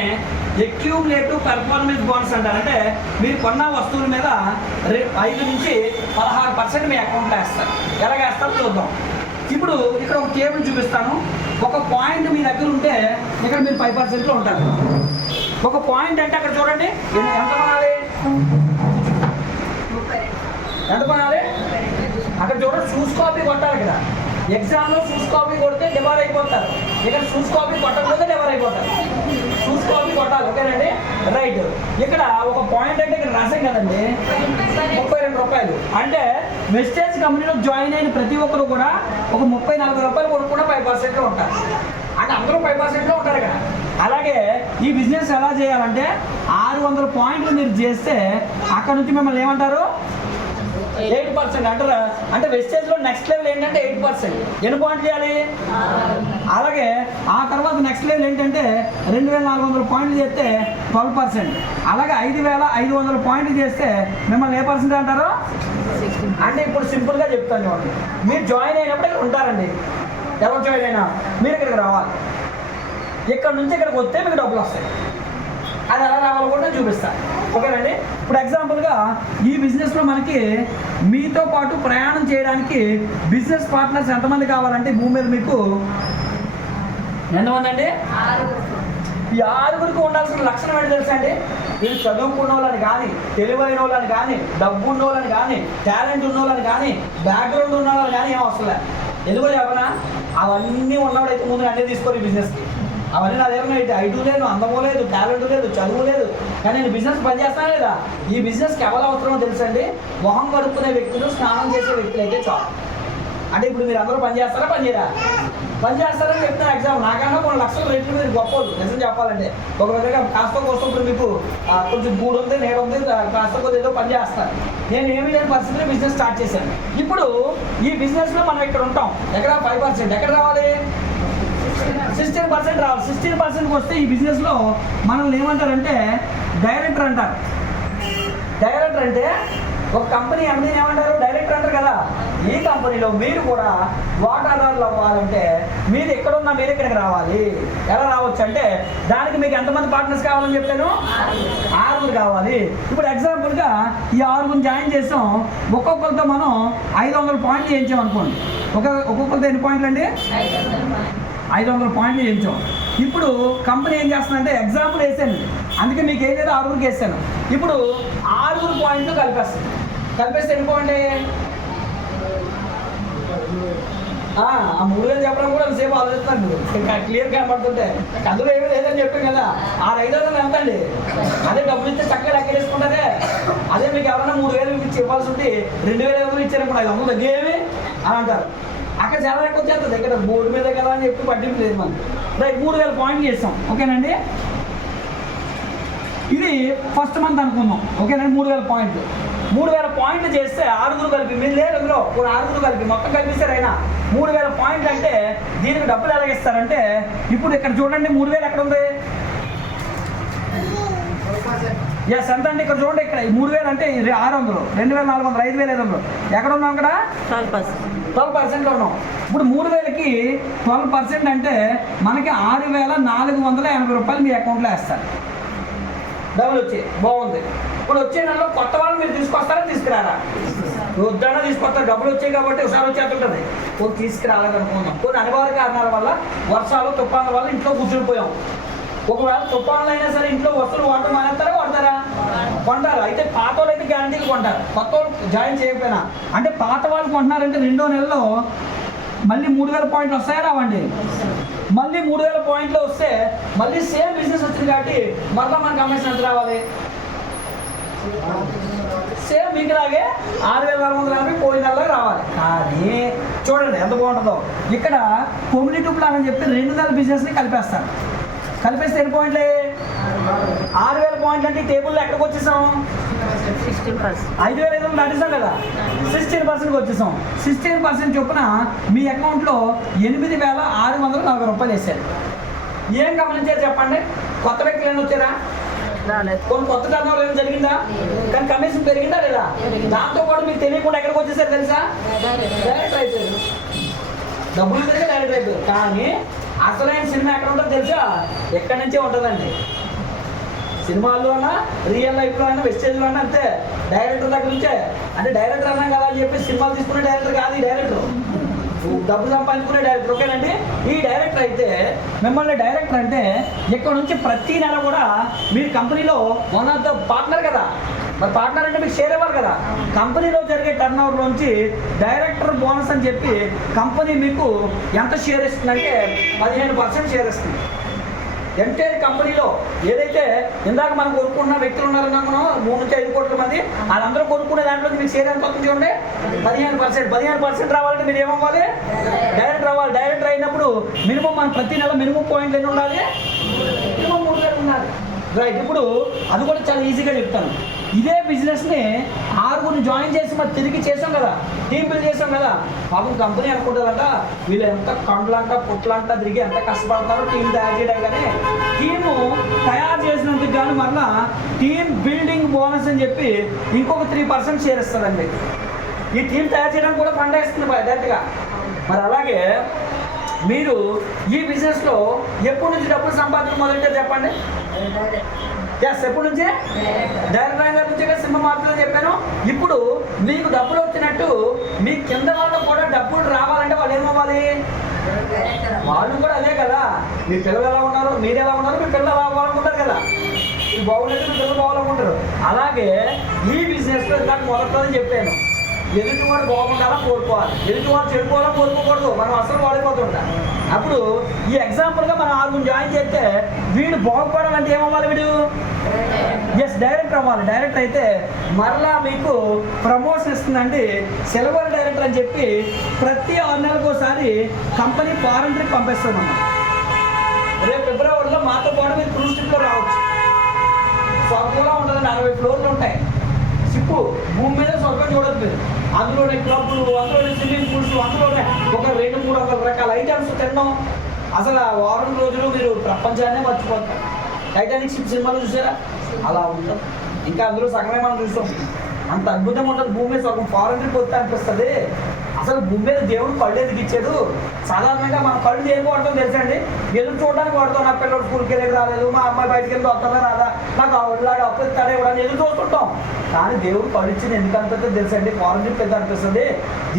అక్యూములేటివ్ పెర్ఫార్మెన్స్ బాండ్స్ అంటారు. అంటే మీరు కొన్న వస్తువుల మీద 5 నుంచి 16% మీ అకౌంట్లో వేస్తారు. ఎలాగ వేస్తారో చూద్దాం. ఇప్పుడు ఇక్కడ ఒక టేబుల్ చూపిస్తాను. ఒక పాయింట్ మీ దగ్గర ఉంటే ఇక్కడ మీరు 5%లో ఉంటారు. ఒక పాయింట్ అంటే అక్కడ చూడండి ఎంత కొనాలి, ఎంత కొనాలి, అక్కడ చూడండి షూస్ కాపీ కొట్టాలి. ఇక్కడ ఎగ్జామ్లో షూస్ కాపీ కొడితే డివైడ్ అయిపోతారు, ఇక్కడ షూస్ కాపీ కొట్టకపోతే డివైడ్ అయిపోతారు. షూస్ కాపీ కొట్టాలి. ఓకేనండి, రైట్. ఇక్కడ ఒక పాయింట్ అంటే ఇక్కడ రాసాం కదండి, 32 రూపాయలు. అంటే వెస్టేజ్ కంపెనీలో జాయిన్ అయిన ప్రతి ఒక్కరు కూడా ఒక 30-40 రూపాయలు కొనుక్కున్న 5%లో ఉంటారు. అంటే అందరూ 5%లో ఉంటారు ఇక్కడ. అలాగే ఈ బిజినెస్ ఎలా చేయాలంటే 600 పాయింట్లు మీరు చేస్తే అక్కడ నుంచి మిమ్మల్ని ఏమంటారు, 8% అంటారు. అంటే వెస్టేజ్లో నెక్స్ట్ లెవెల్ ఏంటంటే 8%. ఎన్ని పాయింట్లు చేయాలి? అలాగే ఆ తర్వాత నెక్స్ట్ లెవెల్ ఏంటంటే 2400 పాయింట్లు చేస్తే 12%. అలాగే 5500 పాయింట్లు చేస్తే మిమ్మల్ని ఏ పర్సెంట్ అంటారు? అంటే ఇప్పుడు సింపుల్గా చెప్తాను చూడండి, మీరు జాయిన్ అయినప్పుడు ఇక్కడ ఉంటారండి. ఎవరు జాయిన్ అయినా మీరు ఇక్కడికి రావాలి, ఇక్కడ నుంచి ఇక్కడికి వస్తే మీకు డబ్బులు వస్తాయి. అది ఎలా రావాలో కూడా నేను చూపిస్తాను. ఓకేనండి, ఇప్పుడు ఎగ్జాంపుల్గా ఈ బిజినెస్లో మనకి మీతో పాటు ప్రయాణం చేయడానికి బిజినెస్ పార్ట్నర్స్ ఎంతమంది కావాలంటే భూమి మీద మీకు ఎంతమంది అండి? ఈ 6గురికి ఉండాల్సిన లక్షణం ఏంటి తెలుసా అండి? వీళ్ళు చదువుకున్న వాళ్ళని కానీ, తెలివైన వాళ్ళని కానీ, డబ్బు ఉన్న వాళ్ళని కానీ, టాలెంట్ ఉన్న వాళ్ళని కానీ, బ్యాక్గ్రౌండ్ ఉన్న వాళ్ళని కానీ ఏం అవసరం లేదు. ఎందుకో చెప్పనా, అవన్నీ ఉన్నవాడైతే ముందు అన్నీ తీసుకోరు ఈ బిజినెస్కి. అవన్నీ నా దగ్గర ఐటు లేదు, అందమో లేదు, టాలెంట్ లేదు, చదువు లేదు, కానీ నేను బిజినెస్ పని చేస్తాను లేదా? ఈ బిజినెస్కి ఎవరు అవసరమో తెలుసండి, మొహం కడుక్కునే వ్యక్తులు, స్నానం చేసే వ్యక్తులు అయితే చాలు. అంటే ఇప్పుడు మీరు అందరూ పని చేస్తారా, పని చేయరా? పని చేస్తారని చెప్తున్నా. ఎగ్జామ్ నాకన్నా కొన్ని లక్షల రేట్లు మీరు గొప్పలు నిజం చెప్పాలంటే. ఒక విధంగా కాస్త కోసం ఇప్పుడు మీకు కొంచెం గూడు ఉంది, నేడు ఉంది, కాస్త కొద్ది ఏదో పని చేస్తాను. నేను ఏమీ లేని పరిస్థితిలో బిజినెస్ స్టార్ట్ చేశాను. ఇప్పుడు ఈ బిజినెస్లో మనం ఇక్కడ ఉంటాం, ఎక్కడ 5%, ఎక్కడ రావాలి? 16% రావాలి. 16% వస్తే ఈ బిజినెస్లో మనల్ని ఏమంటారంటే డైరెక్టర్ అంటారు. డైరెక్టర్ అంటే ఒక కంపెనీ ఎండీని ఏమంటారు? డైరెక్టర్ అంటారు కదా. ఈ కంపెనీలో మీరు కూడా వాటాదారులు అవ్వాలంటే మీరు ఎక్కడున్నా మీరు ఇక్కడికి రావాలి. ఎలా రావచ్చు అంటే దానికి మీకు ఎంతమంది పార్ట్నర్స్ కావాలని చెప్పాను? 6 కావాలి. ఇప్పుడు ఎగ్జాంపుల్గా ఈ 6 జాయిన్ చేసాం. ఒక్కొక్కరితో మనం 500 పాయింట్లు చేయించాం అనుకోండి. ఒక్కొక్కరితో ఎన్ని పాయింట్లు అండి? 500 పాయింట్లు చేయించాం. ఇప్పుడు కంపెనీ ఏం చేస్తుందంటే ఎగ్జాంపుల్ వేసాను, అందుకే మీకు ఏం లేదు 6గురికి వేసాను. ఇప్పుడు 6 పాయింట్లు కలిపేస్తాను. కలిపేస్తే ఎన్ని పాయింట్లు? ఆ 3000 చెప్పడం కూడా సేపు ఆలోచిస్తున్నాను. క్లియర్ కనబడుతుంటే అందులో ఏమీ లేదని చెప్పాను కదా. 500 ఎంత అండి? అదే డబ్బులు ఇస్తే చక్కగా లెక్క వేసుకుంటారే. అదే మీకు ఎవరైనా 3000 ఇచ్చి ఇవ్వాల్సి ఉంటే 2500 ఇచ్చారనుకో 500 తగ్గేవి అని అంటారు. అక్కడ చాలా ఎక్కువ వచ్చేస్తుంది, ఇక్కడ బోర్డు మీద కదా అని చెప్పి పట్టింపు లేదు మనం. రైట్, 3000 పాయింట్లు చేస్తాం. ఓకేనండి, ఇది ఫస్ట్ మంత్ అనుకుందాం. ఓకేనండి, 3000 పాయింట్లు. 3000 పాయింట్లు చేస్తే 6 కలిపి మీరు లేదు అందులో 6 కలిపి మొత్తం కలిపిస్తారు. అయినా 3000 పాయింట్లు అంటే దీనికి డబ్బులు ఎలాగిస్తారంటే ఇప్పుడు ఇక్కడ చూడండి 3000 ఎక్కడ ఉంది? ఎస్ ఎంత అండి? ఇక్కడ చూడండి, ఇక్కడ 3000 అంటే 600, 2400, 5500 ఎక్కడ ఉన్నాం? అక్కడ 12%లో ఉన్నాం. ఇప్పుడు 3000కి 12% అంటే మనకి 6480 రూపాయలు మీ అకౌంట్లో వేస్తారు. డబ్బులు వచ్చాయి, బాగుంది. ఇప్పుడు వచ్చే నెలలో కొత్త వాళ్ళు మీరు తీసుకొస్తారా, తీసుకురారా? వద్దన్నా తీసుకొస్తారు, డబ్బులు వచ్చాయి కాబట్టి ఒకసారి వచ్చేస్తుంటుంది. తీసుకురాలేదనుకుందాం, కొన్ని అనివార్య కారణాల వల్ల, వర్షాలు తుఫాన్ల వల్ల ఇంట్లో కూర్చునిపోయాం. ఒకవేళ తుఫాన్లు అయినా సరే ఇంట్లో వస్తువులు వాడటం మానేస్తారా, వాడతారా? కొంటారు. అయితే పాత వాళ్ళు అయితే గ్యారంటీలు కొంటారు, కొత్త వాళ్ళు జాయిన్ చేయకపోయినా. అంటే పాత వాళ్ళు కొంటున్నారంటే 2వ నెలలో మళ్ళీ 3000 పాయింట్లు వస్తాయా, రావండి? మళ్ళీ 3000 పాయింట్లు వస్తే మళ్ళీ సేమ్ బిజినెస్ వచ్చింది కాబట్టి మళ్ళీ మన కమిషన్ ఎంత రావాలి? సేమ్ మీకు లాగే 6480 పోయిన నెలలో రావాలి. కానీ చూడండి ఎంత బాగుంటుందో. ఇక్కడ కమ్యూనిటీ ప్లాన్ అని చెప్పి 2 నెలల బిజినెస్ని కలిపేస్తారు. కలిపేస్తే ఎన్ని పాయింట్లే? 6000 పాయింట్లు అంటే టేబుల్లో ఎక్కడికి వచ్చేసాం? 16%. 5,500 దాటిస్తాం కదా, 16%కి వచ్చేసాం. 16% చొప్పున మీ అకౌంట్లో 8,640 రూపాయలు వేసారు. ఏం గమనించారు చెప్పండి? కొత్త వ్యక్తులు ఏమైనా వచ్చారా? రాలేదు. కొన్ని కొత్త టర్నోవర్ ఏమైనా జరిగిందా? కానీ కమిషన్ పెరిగిందా లేదా? దాంతో పాటు మీకు తెలియకుండా ఎక్కడికి వచ్చేసారు తెలుసా? డైరెక్ట్ అయిపోయారు. డబ్బులు తిరిగి డైరెక్ట్ అయిపోయారు. కానీ అసలైన సినిమా ఎక్కడ ఉంటుందో తెలుసా? ఎక్కడి నుంచే ఉంటుందండి. సినిమాల్లో అన్నా, రియల్ లైఫ్లో అయినా, వెస్టేజ్లో అయినా అంతే. డైరెక్టర్ దగ్గర నుంచే. అంటే డైరెక్టర్ అన్నాం కదా అని చెప్పి సినిమాలు తీసుకునే డైరెక్టర్ కాదు ఈ డైరెక్టర్. డబ్బు సంపాదించుకునే డైరెక్టర్. ఓకేనండి. ఈ డైరెక్టర్ అయితే మిమ్మల్ని డైరెక్టర్ అంటే ఇక్కడ నుంచి ప్రతి నెల కూడా మీరు కంపెనీలో వన్ ఆఫ్ ద పార్ట్నర్ కదా. మరి పార్ట్నర్ అంటే మీకు షేర్ ఇవ్వాలి కదా. కంపెనీలో జరిగే టర్న్ ఓవర్లోంచి డైరెక్టర్ బోనస్ అని చెప్పి కంపెనీ మీకు ఎంత షేర్ ఇస్తుందంటే 15% షేర్ ఇస్తుంది. ఎంటైర్ కంపెనీలో ఏదైతే ఇందాక మనం కొనుక్కున్న వ్యక్తులు ఉన్నారన్నా, మనం 3 నుంచి 5 కోట్ల మంది వాళ్ళందరూ కొనుక్కునే దాంట్లో మీకు షేర్ ఎంత అవుతుంది చూడండి? 15%. 15% రావాలంటే మీరు ఏమవ్వాలి? డైరెక్టర్ అవ్వాలి. డైరెక్టర్ అయినప్పుడు మినిమం మనం ప్రతి నెల మినిమం పాయింట్లు ఎన్ని ఉండాలి? మినిమం 3 ఉండాలి. రైట్. ఇప్పుడు అది కూడా చాలా ఈజీగా చెప్తాను. ఇదే బిజినెస్ని 6 జాయిన్ చేసి మరి తిరిగి చేసాం కదా, టీం బిల్డ్ చేసాం కదా. పాపం కంపెనీ అనుకుంటుందంట వీళ్ళు ఎంత కండ్లంట పుట్లంట తిరిగి ఎంత కష్టపడతారో టీం తయారు చేయడం. కానీ టీము తయారు చేసినందుకు కానీ మరలా టీం బిల్డింగ్ బోనస్ అని చెప్పి ఇంకొక 3% షేర్ ఇస్తుందండి. ఈ టీం తయారు చేయడానికి కూడా ఫండ్ వేస్తుంది డైరెక్ట్గా. మరి అలాగే మీరు ఈ బిజినెస్లో ఎప్పటి నుంచి డబ్బులు సంపాదించడం మొదలెట్టారు చెప్పండి? ఎప్పటి నుంచే? డైరెక్టర్ నుంచే కదా సింహ మార్పులు చెప్పాను. ఇప్పుడు మీకు డబ్బులు వచ్చినట్టు మీ కింద వాళ్ళకు కూడా డబ్బులు రావాలంటే వాళ్ళు ఏమవ్వాలి? వాళ్ళు కూడా అదే కదా. మీ పిల్లలు ఎలా ఉన్నారు, మీరు ఎలా ఉన్నారు, మీ పిల్లలు ఎలా అవ్వాలనుకుంటారు కదా. ఈ బాగుంటే మీ పిల్లలు బాగాలనుకుంటారు. అలాగే ఈ బిజినెస్లో నాకు మొదట్లోనే చెప్పాను, ఎదుటి వాడు బాగుండాలా కోరుకోవాలి, ఎదుటి వాడు చెడిపోవాలా కోరుకోకూడదు. మనం అసలు వాడిపోతుంటాం. అప్పుడు ఈ ఎగ్జాంపుల్గా మనం 6 జాయిన్ చేస్తే వీడు బాగుపడాలంటే ఏమవ్వాలి? వీడు డైరెక్టర్ అవ్వాలి. డైరెక్టర్ అయితే మరలా మీకు ప్రమోషన్ ఇస్తుందండి. సిల్వర్ డైరెక్టర్ అని చెప్పి ప్రతి 6 నెలలకు ఒకసారి కంపెనీ ఫారెన్ ట్రిప్ పంపిస్తుంది. మనం రేపు ఫిబ్రవరిలో మాతో పాటు మీరు క్రూజ్ ట్రిప్లో రావచ్చు. స్వర్గంలో ఉంటుందండి. 60 ఫ్లోర్లు ఉంటాయి. షిప్పు భూమి మీద స్వర్గం చూడదు మీరు. అందులోనే క్లబ్లు, అందులోనే స్విమ్మింగ్ పూల్స్, అందులోనే ఒక 200-300 రకాల ఐటమ్స్ తిన్నాం. అసలు ఆ వారం రోజులు మీరు ప్రపంచాన్నే మర్చిపోతారు. టైటానిక్ షిప్ సినిమాలో చూసారా? అలా ఉంటుంది. ఇంకా అందులో సగమే మనం చూస్తాం. అంత అద్భుతంగా ఉంటుంది. భూమి మీద స్వర్గం. ఫారెన్ ట్రిప్ వస్తే అనిపిస్తుంది అసలు భూమి మీద దేవుడు కళ్ళు ఎందుకు ఇచ్చాడు? సాధారణంగా మన కళ్ళు దేనికి వాడతాం తెలుసండి? ఎదురు చూడడానికి వాడతాం. నా పిల్లలు స్కూల్కి వెళ్ళి రాలేదు, మా అమ్మాయి బయటికి వెళ్ళి వస్తుందా రాదా, నాకు ఆవిడలాడు అప్పు ఇస్తాడే ఇవ్వడానికి ఎదురు చూస్తుంటాం. కానీ దేవుడు కళ్ళు ఇచ్చింది ఎందుకు అనిపిస్తుంది తెలుసండి? ఫారెన్ ట్రిప్ ఎంత అనిపిస్తుంది?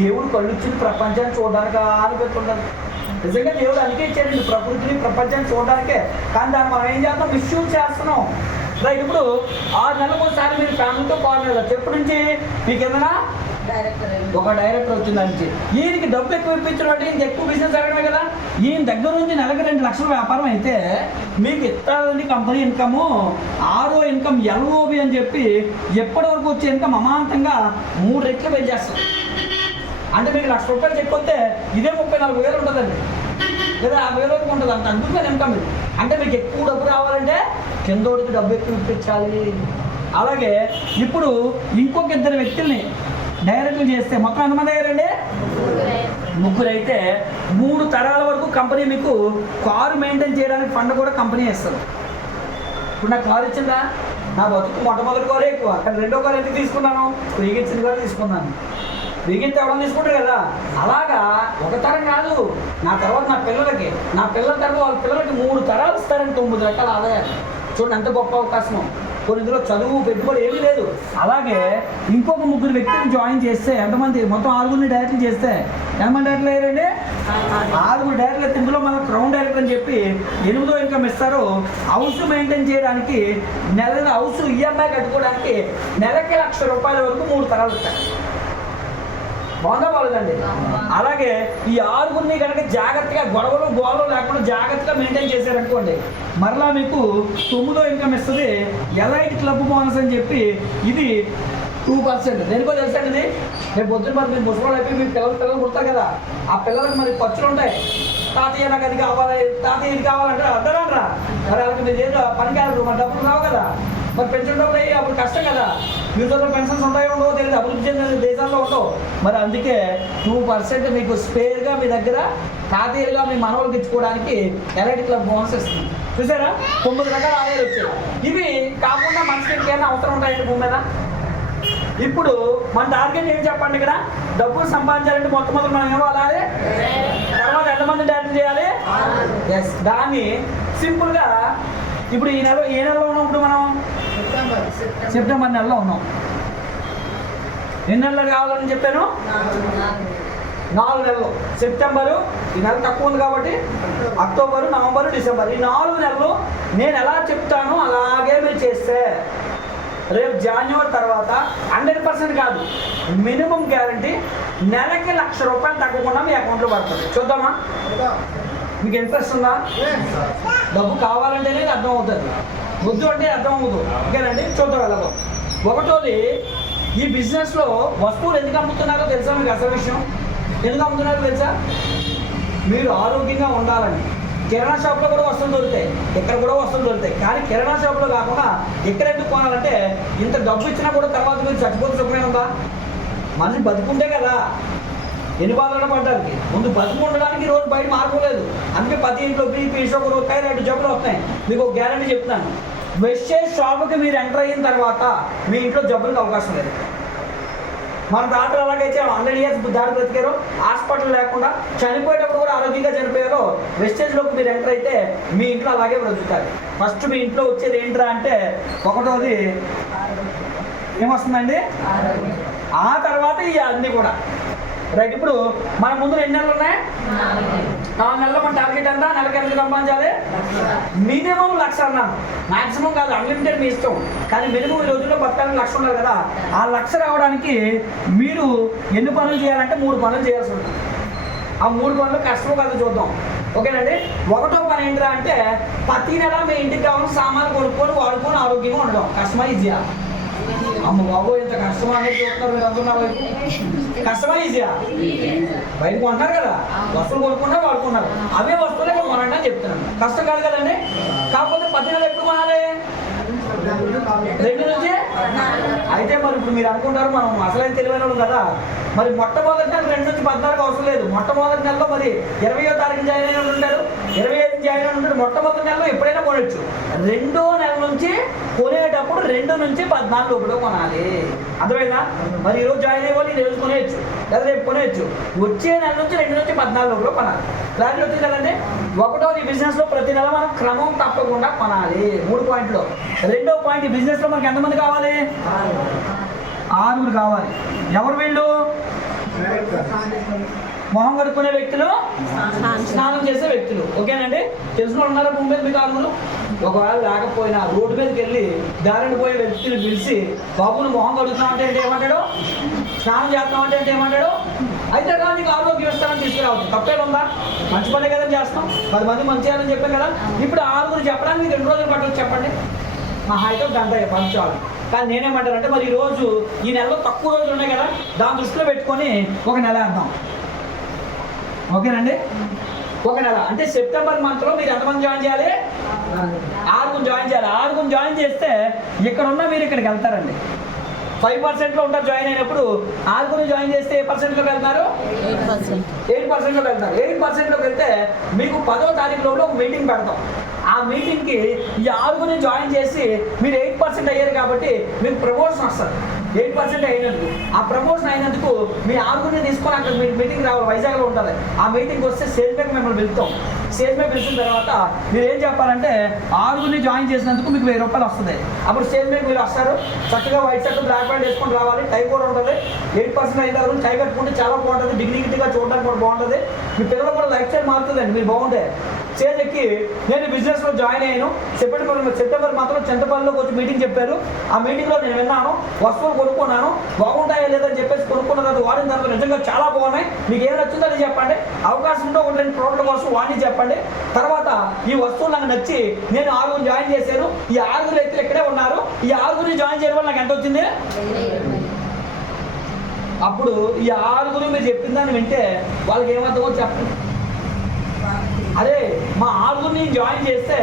దేవుడు కళ్ళు ఇచ్చింది ప్రపంచాన్ని చూడడానికి అనిపిస్తుంటుంది. నిజంగా దేవుడు అందుకే ఇచ్చాడండి ప్రకృతిని, ప్రపంచాన్ని చూడడానికే. కానీ దాన్ని మనం ఏం చేస్తాం? మిస్యూజ్ చేస్తున్నాం. రైట్. ఇప్పుడు 6 నెలలకు ఒకసారి మీరు ఫ్యామిలీతో ఫారెన్ వెళ్ళచ్చు. ఎప్పటి నుంచి? మీకు ఏదైనా ఒక డైరెక్టర్ వచ్చిందని ఈయనకి డబ్బు ఎక్కువ ఇప్పించడం అంటే ఈయనకి ఎక్కువ బిజినెస్ జరగడమే కదా. ఈయన దగ్గర నుంచి నెలకు 2 లక్షల వ్యాపారం అయితే మీకు ఇస్తారండి కంపెనీ ఇన్కమ్. 6వ ఇన్కమ్ LOB అని చెప్పి ఎప్పటి వరకు వచ్చే ఇన్కమ్ అమాంతంగా 3 రెట్లు పెంచేస్తాం. అంటే మీకు 1,00,000 రూపాయలు చెప్పుకొస్తే ఇదే 34,000 ఉంటుందండి, లేదా 50,000 వరకు ఉంటుంది. అంత అద్భుతమైన ఇన్కమ్ ఇది. అంటే మీకు ఎక్కువ డబ్బు రావాలంటే కిందోడికి డబ్బు ఎక్కువ ఇప్పించాలి. అలాగే ఇప్పుడు ఇంకొక 2 వ్యక్తుల్ని డైరెక్ట్లు చేస్తే మొత్తం ఎంతమంది అయ్యారండి? 3 అయితే 3 తరాల వరకు కంపెనీ మీకు కారు మెయింటైన్ చేయడానికి ఫండ్ కూడా కంపెనీ ఇస్తుంది. ఇప్పుడు నాకు కారు ఇచ్చిందా? నా బతుకు మొట్టమొదటి కారే ఎక్కువ. కానీ 2వ కారు ఎందుకు తీసుకున్నాను? ఫ్రీగా ఇచ్చిన కారు తీసుకున్నాను. ఫ్రీగా ఎవరైనా తీసుకుంటారు కదా. అలాగా ఒక తరం కాదు, నా తర్వాత నా పిల్లలకి, నా పిల్లల తర్వాత వాళ్ళ పిల్లలకి 3 తరాలు ఇస్తారని 9 రకాల ఆదాయాలు. చూడండి ఎంత గొప్ప అవకాశం. కొన్ని ఇందులో చదువు పెట్టుబడి ఏమీ లేదు. అలాగే ఇంకొక 3 వ్యక్తులను జాయిన్ చేస్తే ఎంతమంది? మొత్తం 6 డైరెక్ట్లు చేస్తే ఎంతమంది డైరెక్ట్లు అయ్యారండి? 6 డైరెక్ట్లు. ఇందులో మనం క్రౌన్ డైరెక్టర్ అని చెప్పి 8వ ఇన్కమ్ ఇస్తారు. హౌస్ మెయింటైన్ చేయడానికి నెల హౌస్ EMI కట్టుకోవడానికి నెలకి 1,00,000 రూపాయల వరకు 3 తరాలు ఇస్తారు. బాగుందా బాగుందండి? అలాగే ఈ 6 కనుక జాగ్రత్తగా గొడవలు లేకుండా జాగ్రత్తగా మెయింటైన్ చేశారనుకోండి, మరలా మీకు 9వ ఇన్కమ్ ఇస్తుంది. ఎలైట్ క్లబ్ బోనస్ అని చెప్పి ఇది 2%. దేనికో తెలుసా అండి? ఇది రేపు పొద్దున మరి మీరు ముసలి అయిపోయి మీ పిల్లలు పుడతారు కదా, ఆ పిల్లలకు మరి ఖర్చులు ఉంటాయి. తాతయ్య నాకు అది కావాలి, తాతయ్య ఇది కావాలంటే అర్థరా మరి వాళ్ళకి మీరు ఏదో పనికి వెళ్ళరు, మరి డబ్బులు రావు కదా, మరి పెన్షన్ డబ్బులు అయ్యి అప్పుడు కష్టం కదా. ఫ్యూచర్లో పెన్షన్స్ ఉంటాయో ఉండవో తెలియదు, అభివృద్ధి చెందిన దేశాల్లో ఉండవు. మరి అందుకే 2% మీకు స్పేర్గా మీ దగ్గర తాతీయులుగా మీ మనవలకు ఇచ్చుకోవడానికి ఎలైట్ క్లబ్ బోనస్ ఇస్తుంది. చూసారా 9 రకాల ఆదాయాలు వచ్చాయి. ఇవి కాకుండా మనిషికి ఇంకేమైనా అవసరం ఉంటాయండి భూమి మీద? ఇప్పుడు మన టార్గెట్ ఏం చెప్పండి, ఇక్కడ డబ్బులు సంపాదించాలంటే మొట్టమొదటి మనం ఏమో అలాగే, తర్వాత ఎంతమంది డాన్స్ చేయాలి? ఎస్. దాన్ని సింపుల్గా ఇప్పుడు ఏ నెలలో ఉన్నాం? ఇప్పుడు మనం సెప్టెంబర్ నెలలో ఉన్నాం. ఎన్ని నెలలు కావాలని చెప్పాను? 4 నెలలు. సెప్టెంబరు ఈ నెల తక్కువ ఉంది కాబట్టి అక్టోబరు, నవంబరు, డిసెంబర్ ఈ 4 నెలలు నేను ఎలా చెప్తానో అలాగే మీరు చేస్తే రేపు జనవరి తర్వాత 100% కాదు, మినిమం గ్యారంటీ నెలకి ₹1,00,000 తగ్గకుండా మీ అకౌంట్లో పడుతుంది. చూద్దామా? మీకు ఇంట్రెస్ట్ ఉందా? డబ్బు కావాలంటేనే అర్థం అవుతుంది, వద్దు అంటే అర్థం అవుతుంది. ఓకేనండి, చూద్దాం ఎలాగో. ఒకటోది, ఈ బిజినెస్లో వస్తువులు ఎందుకు అమ్ముతున్నారో తెలుసా మీకు? అసలు విషయం ఎందుకు అమ్ముతున్నారో తెలుసా? మీరు ఆరోగ్యంగా ఉండాలని. కిరాణా షాప్లో కూడా వస్తువులు దొరుకుతాయి, ఇక్కడ కూడా వస్తువులు దొరుకుతాయి. కానీ కిరాణా షాప్లో కాకుండా ఎక్కడ ఎందుకు కొనాలంటే ఇంత డబ్బు ఇచ్చినా కూడా తర్వాత మీరు చచ్చిపోతే సుఖమే ఉందా? మనిషి బతుకుంటే కదా ఎన్ని బాధలు పడ్డానికి. ముందు బతుకు ఉండడానికి రోజు బయట మార్పులేదు. అందుకే ప్రతి ఇంట్లో బీపీ, షుగర్, థైరాయిడ్ జబ్బులు వస్తాయి. మీకు ఒక గ్యారెంటీ చెప్తున్నాను, వెస్టేజ్ షాప్కి మీరు ఎంటర్ అయిన తర్వాత మీ ఇంట్లో జబ్బులకు అవకాశం లేదు. మన తాతలు ఎలాగైతే 100 years దాడి బ్రతికారో, హాస్పిటల్ లేకుండా చనిపోయేటప్పుడు కూడా ఆరోగ్యంగా చనిపోయారో, వెస్టేజ్లోకి మీరు ఎంటర్ అయితే మీ ఇంట్లో అలాగే బ్రతుకుతారు. ఫస్ట్ మీ ఇంట్లో వచ్చేది ఏంట్రా అంటే ఒకటోది ఏమొస్తుందండి? ఆ తర్వాత ఈ అన్నీ కూడా రైట్. ఇప్పుడు మన ముందు ఎన్ని నెలలు ఉన్నాయి? 4 నెలలు. మన టార్గెట్ ఎంత? నెలకి ఎంత సంపాదించాలి? మినిమం 1,00,000 అన్నాను, మాక్సిమం కాదు, అన్లిమిటెడ్ మీ ఇష్టం. కానీ మినిమం ఈ రోజుల్లో బతకాలని 1,00,000 ఉండాలి కదా. ఆ 1,00,000 రావడానికి మీరు ఎన్ని పనులు చేయాలంటే 3 పనులు చేయాల్సి ఉంటుంది. ఆ 3 పనులు కష్టం కాదు, చూద్దాం. ఓకేనండి. ఒకటో పని ఏంటిరా అంటే ప్రతి నెల మీ ఇంటికి కావాల్సిన సామాన్లు కొనుక్కొని వాడుకొని ఆరోగ్యంగా ఉండడం. కష్టమా ఈజీయా? అమ్మ బాబు ఇంత కష్టమా అనేది చూస్తున్నారు మీరు అందున్నారు. కష్టమా ఈజీయా? బయట కొంటున్నారు కదా, వస్తువులు కొనుక్కున్నారు, వాడుకున్నారు. అవే వస్తువులే కొనండి అని చెప్తున్నాను. కష్టం కాదు కదండి. కాకపోతే 10 నెలలు ఎప్పుడు కొనాలి? 2 నుంచి. అయితే మరి ఇప్పుడు మీరు అనుకుంటారు మనం అసలైన తెలివైన వాళ్ళు కదా, మరి మొట్టమొదటి నెల 2 నుంచి 14 అవసరం లేదు. మొట్టమొదటి నెలలో మరి 20వ తారీఖు జాయిన్ అయిన ఉంటాడు, 25 జాయిన్ అయిన ఉంటాడు. మొట్టమొదటి నెలలో ఎప్పుడైనా కొనవచ్చు. 2వ నెల నుంచి కొనేటప్పుడు 2 నుంచి 14 లోపల కొనాలి. అర్థమైందా? మరి ఈరోజు జాయిన్ అయ్యే వాళ్ళు ఈరోజు కొనేయచ్చు, లేదా రేపు కొనేయచ్చు. వచ్చే నెల నుంచి 2 నుంచి 14 లోపల కొనాలి. క్లారిటీ వచ్చింది కదండి. ఒకటోది బిజినెస్లో ప్రతి నెల మనం క్రమం తప్పకుండా కొనాలి. 3 పాయింట్లు. రెండో పాయింట్, ఈ బిజినెస్లో మనకి ఎంతమంది కావాలి? 6 కావాలి. ఎవరు వీళ్ళు? మొహం కడుక్కునే వ్యక్తులు, స్నానం చేసే వ్యక్తులు. ఓకేనండి. తెలిసిన ఉన్నారా భూమి మీద మీకు 6? ఒకవేళ లేకపోయినా రోడ్డు మీదకి వెళ్ళి దారిని పోయే వ్యక్తులు పిలిచి బాబుని మొహం కడుగుతున్నాం అంటే ఏమంటాడు? స్నానం చేస్తున్నాం అంటే ఏమంటాడు? అయితే కదా నీకు ఆరోగ్యం ఇస్తానని తీసుకురావచ్చు. తప్పేముందా? మంచి పనే కదా చేస్తాం. 10 మంది మంచి చేయాలని చెప్పాం కదా. ఇప్పుడు 6 చెప్పడానికి 2 రోజులు పట్టవచ్చు. చెప్పండి, మా హైతో గంట పంచాలి. కానీ నేనేమంటానంటే మరి ఈరోజు ఈ నెలలో తక్కువ రోజులు ఉన్నాయి కదా, దాన్ని దృష్టిలో పెట్టుకొని ఒక నెల వేద్దాం. ఓకేనండి. ఒక నెల అంటే సెప్టెంబర్ మంత్లో మీరు ఎంతమంది జాయిన్ చేయాలి? 6 జాయిన్ చేయాలి. 6 జాయిన్ చేస్తే ఇక్కడ ఉన్న మీరు ఇక్కడికి వెళ్తారండి. 5%లో ఉంటారు జాయిన్ అయినప్పుడు. 6 జాయిన్ చేస్తే ఏ పర్సెంట్లోకి వెళ్తున్నారు? 8%లోకి వెళ్తారు. 8%లోకి వెళ్తే మీకు 10వ తారీఖు లోపల ఒక మీటింగ్ పెడతాం. ఆ మీటింగ్కి ఈ 6 జాయిన్ చేసి మీరు 8% అయ్యారు కాబట్టి మీకు ప్రమోషన్ వస్తుంది. 8% అయినందుకు, ఆ ప్రమోషన్ అయినందుకు మీ 6 తీసుకొని అక్కడ మీకు మీటింగ్ రావాలి. వైజాగ్లో ఉంటుంది. ఆ మీటింగ్ వస్తే సేల్స్ మ్యాన్ మిమ్మల్ని పిలుస్తాం. సేల్స్ మ్యాన్ పిలిచిన తర్వాత మీరు ఏం చెప్పాలంటే 6 జాయిన్ చేసినందుకు మీకు ₹1000 వస్తుంది. అప్పుడు సేల్స్ మ్యాన్ మీరు వస్తారు, చక్కగా వైట్ షర్ట్ బ్లాక్ ప్యాంట్ వేసుకొని రావాలి. టై కూడా ఉంటుంది. 8% అయిన తర్వాత టై పెట్టుకుంటే చాలా బాగుంటుంది, డిగ్నిటీగా చూడడానికి కూడా బాగుంటుంది. మీ పిల్లలు కూడా లైఫ్ స్టైల్ మారుతుందండి. మీరు బాగుంటే స్టేజ్ ఎక్కి నేను బిజినెస్లో జాయిన్ అయ్యాను, సెప్టెంబర్ మాత్రం చింతపల్లిలోకి వచ్చి మీటింగ్ చెప్పారు. ఆ మీటింగ్లో నేను విన్నాను, వస్తువులు కొనుక్కున్నాను, బాగుంటాయా లేదని చెప్పేసి కొనుక్కున్న తర్వాత వాడిన తర్వాత నిజంగా చాలా బాగున్నాయి, మీకు ఏం నచ్చిందో అది చెప్పండి. అవకాశం ఉంటే 1-2 ప్రోడక్ట్ల కోసం వాడిని చెప్పండి. తర్వాత ఈ వస్తువులు నాకు నచ్చి నేను 6 జాయిన్ చేశాను, ఈ 6 వ్యక్తులు ఇక్కడే ఉన్నారు, ఈ 6 జాయిన్ చేయడం వల్ల నాకు ఎంత వచ్చింది? అప్పుడు ఈ 6 మీరు చెప్పిన దాన్ని వింటే వాళ్ళకి ఏమవుతుందో చెప్పండి. అదే మా ఆరుగురిని జాయిన్ చేస్తే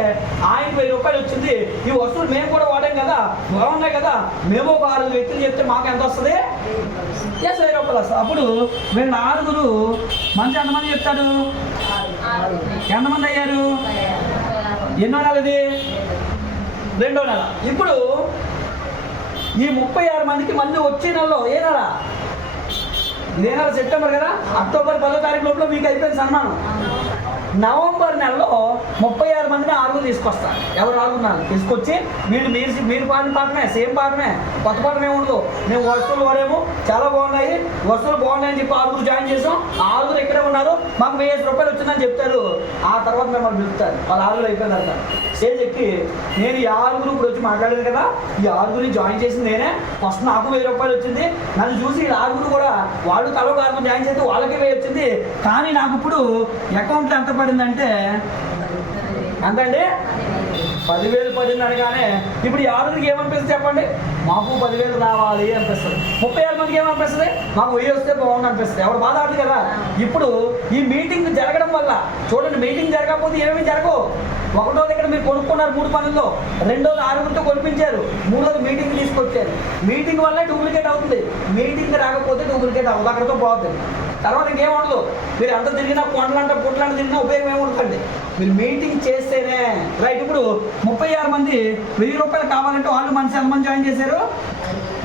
ఆయన 1000 రూపాయలు వచ్చింది, ఈ వస్తువులు మేము కూడా వాడాం కదా, బాగున్నాయి కదా, మేము ఒక 6 వ్యక్తులు చెప్తే మాకు ఎంత వస్తుంది? 1000 రూపాయలు వస్తుంది. అప్పుడు వీళ్ళు 4 మంచి ఎంతమంది చెప్తాడు? ఎంతమంది అయ్యారు? ఎన్నో నెల ఇది? 2వ నెల. ఇప్పుడు ఈ 36 మందికి మళ్ళీ వచ్చే నెలలో ఏ నెల? ఇదే నెల సెప్టెంబర్ కదా, అక్టోబర్ 10వ తారీఖు లోపల మీకు అయిపోయింది సన్మానం. నవంబర్ నెలలో 36 మందిని 6 తీసుకొస్తారు. ఎవరు 6 తీసుకొచ్చి వీళ్ళు మీరు పాడిన పాటమే, సేమ్ పాటమే, కొత్త పాటమే ఉండదు. మేము వస్తువులు వాడేమో చాలా బాగున్నాయి, వస్తువులు బాగున్నాయని చెప్పి 6 జాయిన్ చేసాం. 6 ఇక్కడే ఉన్నారు, మాకు 1000 రూపాయలు వచ్చిందని చెప్తారు. ఆ తర్వాత మిమ్మల్ని పిలుస్తారు. వాళ్ళు 6 అయిపోయిన తర్వాత స్టేజ్ ఎక్కి నేను ఈ 6 ఇప్పుడు వచ్చి మాట్లాడాను కదా, ఈ 6 జాయిన్ చేసింది నేనే, ఫస్ట్ నాకు 1000 రూపాయలు వచ్చింది, నన్ను చూసి ఈ 6 కూడా వాళ్ళు తలో 6 జాయిన్ చేస్తే వాళ్ళకి 1000 వచ్చింది, కానీ నాకు ఇప్పుడు అకౌంట్లో ఎంత పడిందంటే ఎంతండి? 10,000 పడింది అనగానే ఇప్పుడు ఈ 6 ఏమనిపిస్తుంది చెప్పండి? మాకు 10,000 రావాలి అనిపిస్తుంది. 36 మందికి ఏమనిపిస్తుంది? మాకు 1000 వస్తే బాగుంది అనిపిస్తుంది. ఎవరు బాధ ఆడదు కదా. ఇప్పుడు ఈ మీటింగ్ జరగడం వల్ల చూడండి, మీటింగ్ జరగకపోతే ఏమేమి జరగవు. 1వ దగ్గర మీరు కొనుక్కున్నారు 3 పనుల్లో, 2వది 6 కొనిపించారు, 3వది మీటింగ్ తీసుకొచ్చారు. మీటింగ్ వల్ల డూప్లికేట్ అవుతుంది, మీటింగ్ రాకపోతే డూప్లికేట్ అవ్వదు, అక్కడితో పోతుంది. తర్వాత ఇంకేం ఉండదు. మీరు ఎంత తిరిగినా కొండలంట పుట్లంట తిరిగినా ఉపయోగం ఏముంటుందండి? మీరు మీటింగ్ చేస్తేనే రైట్. ఇప్పుడు 36 మంది 1000 రూపాయలు కావాలంటే వాళ్ళు మనిషి ఎంతమంది జాయిన్ చేశారు?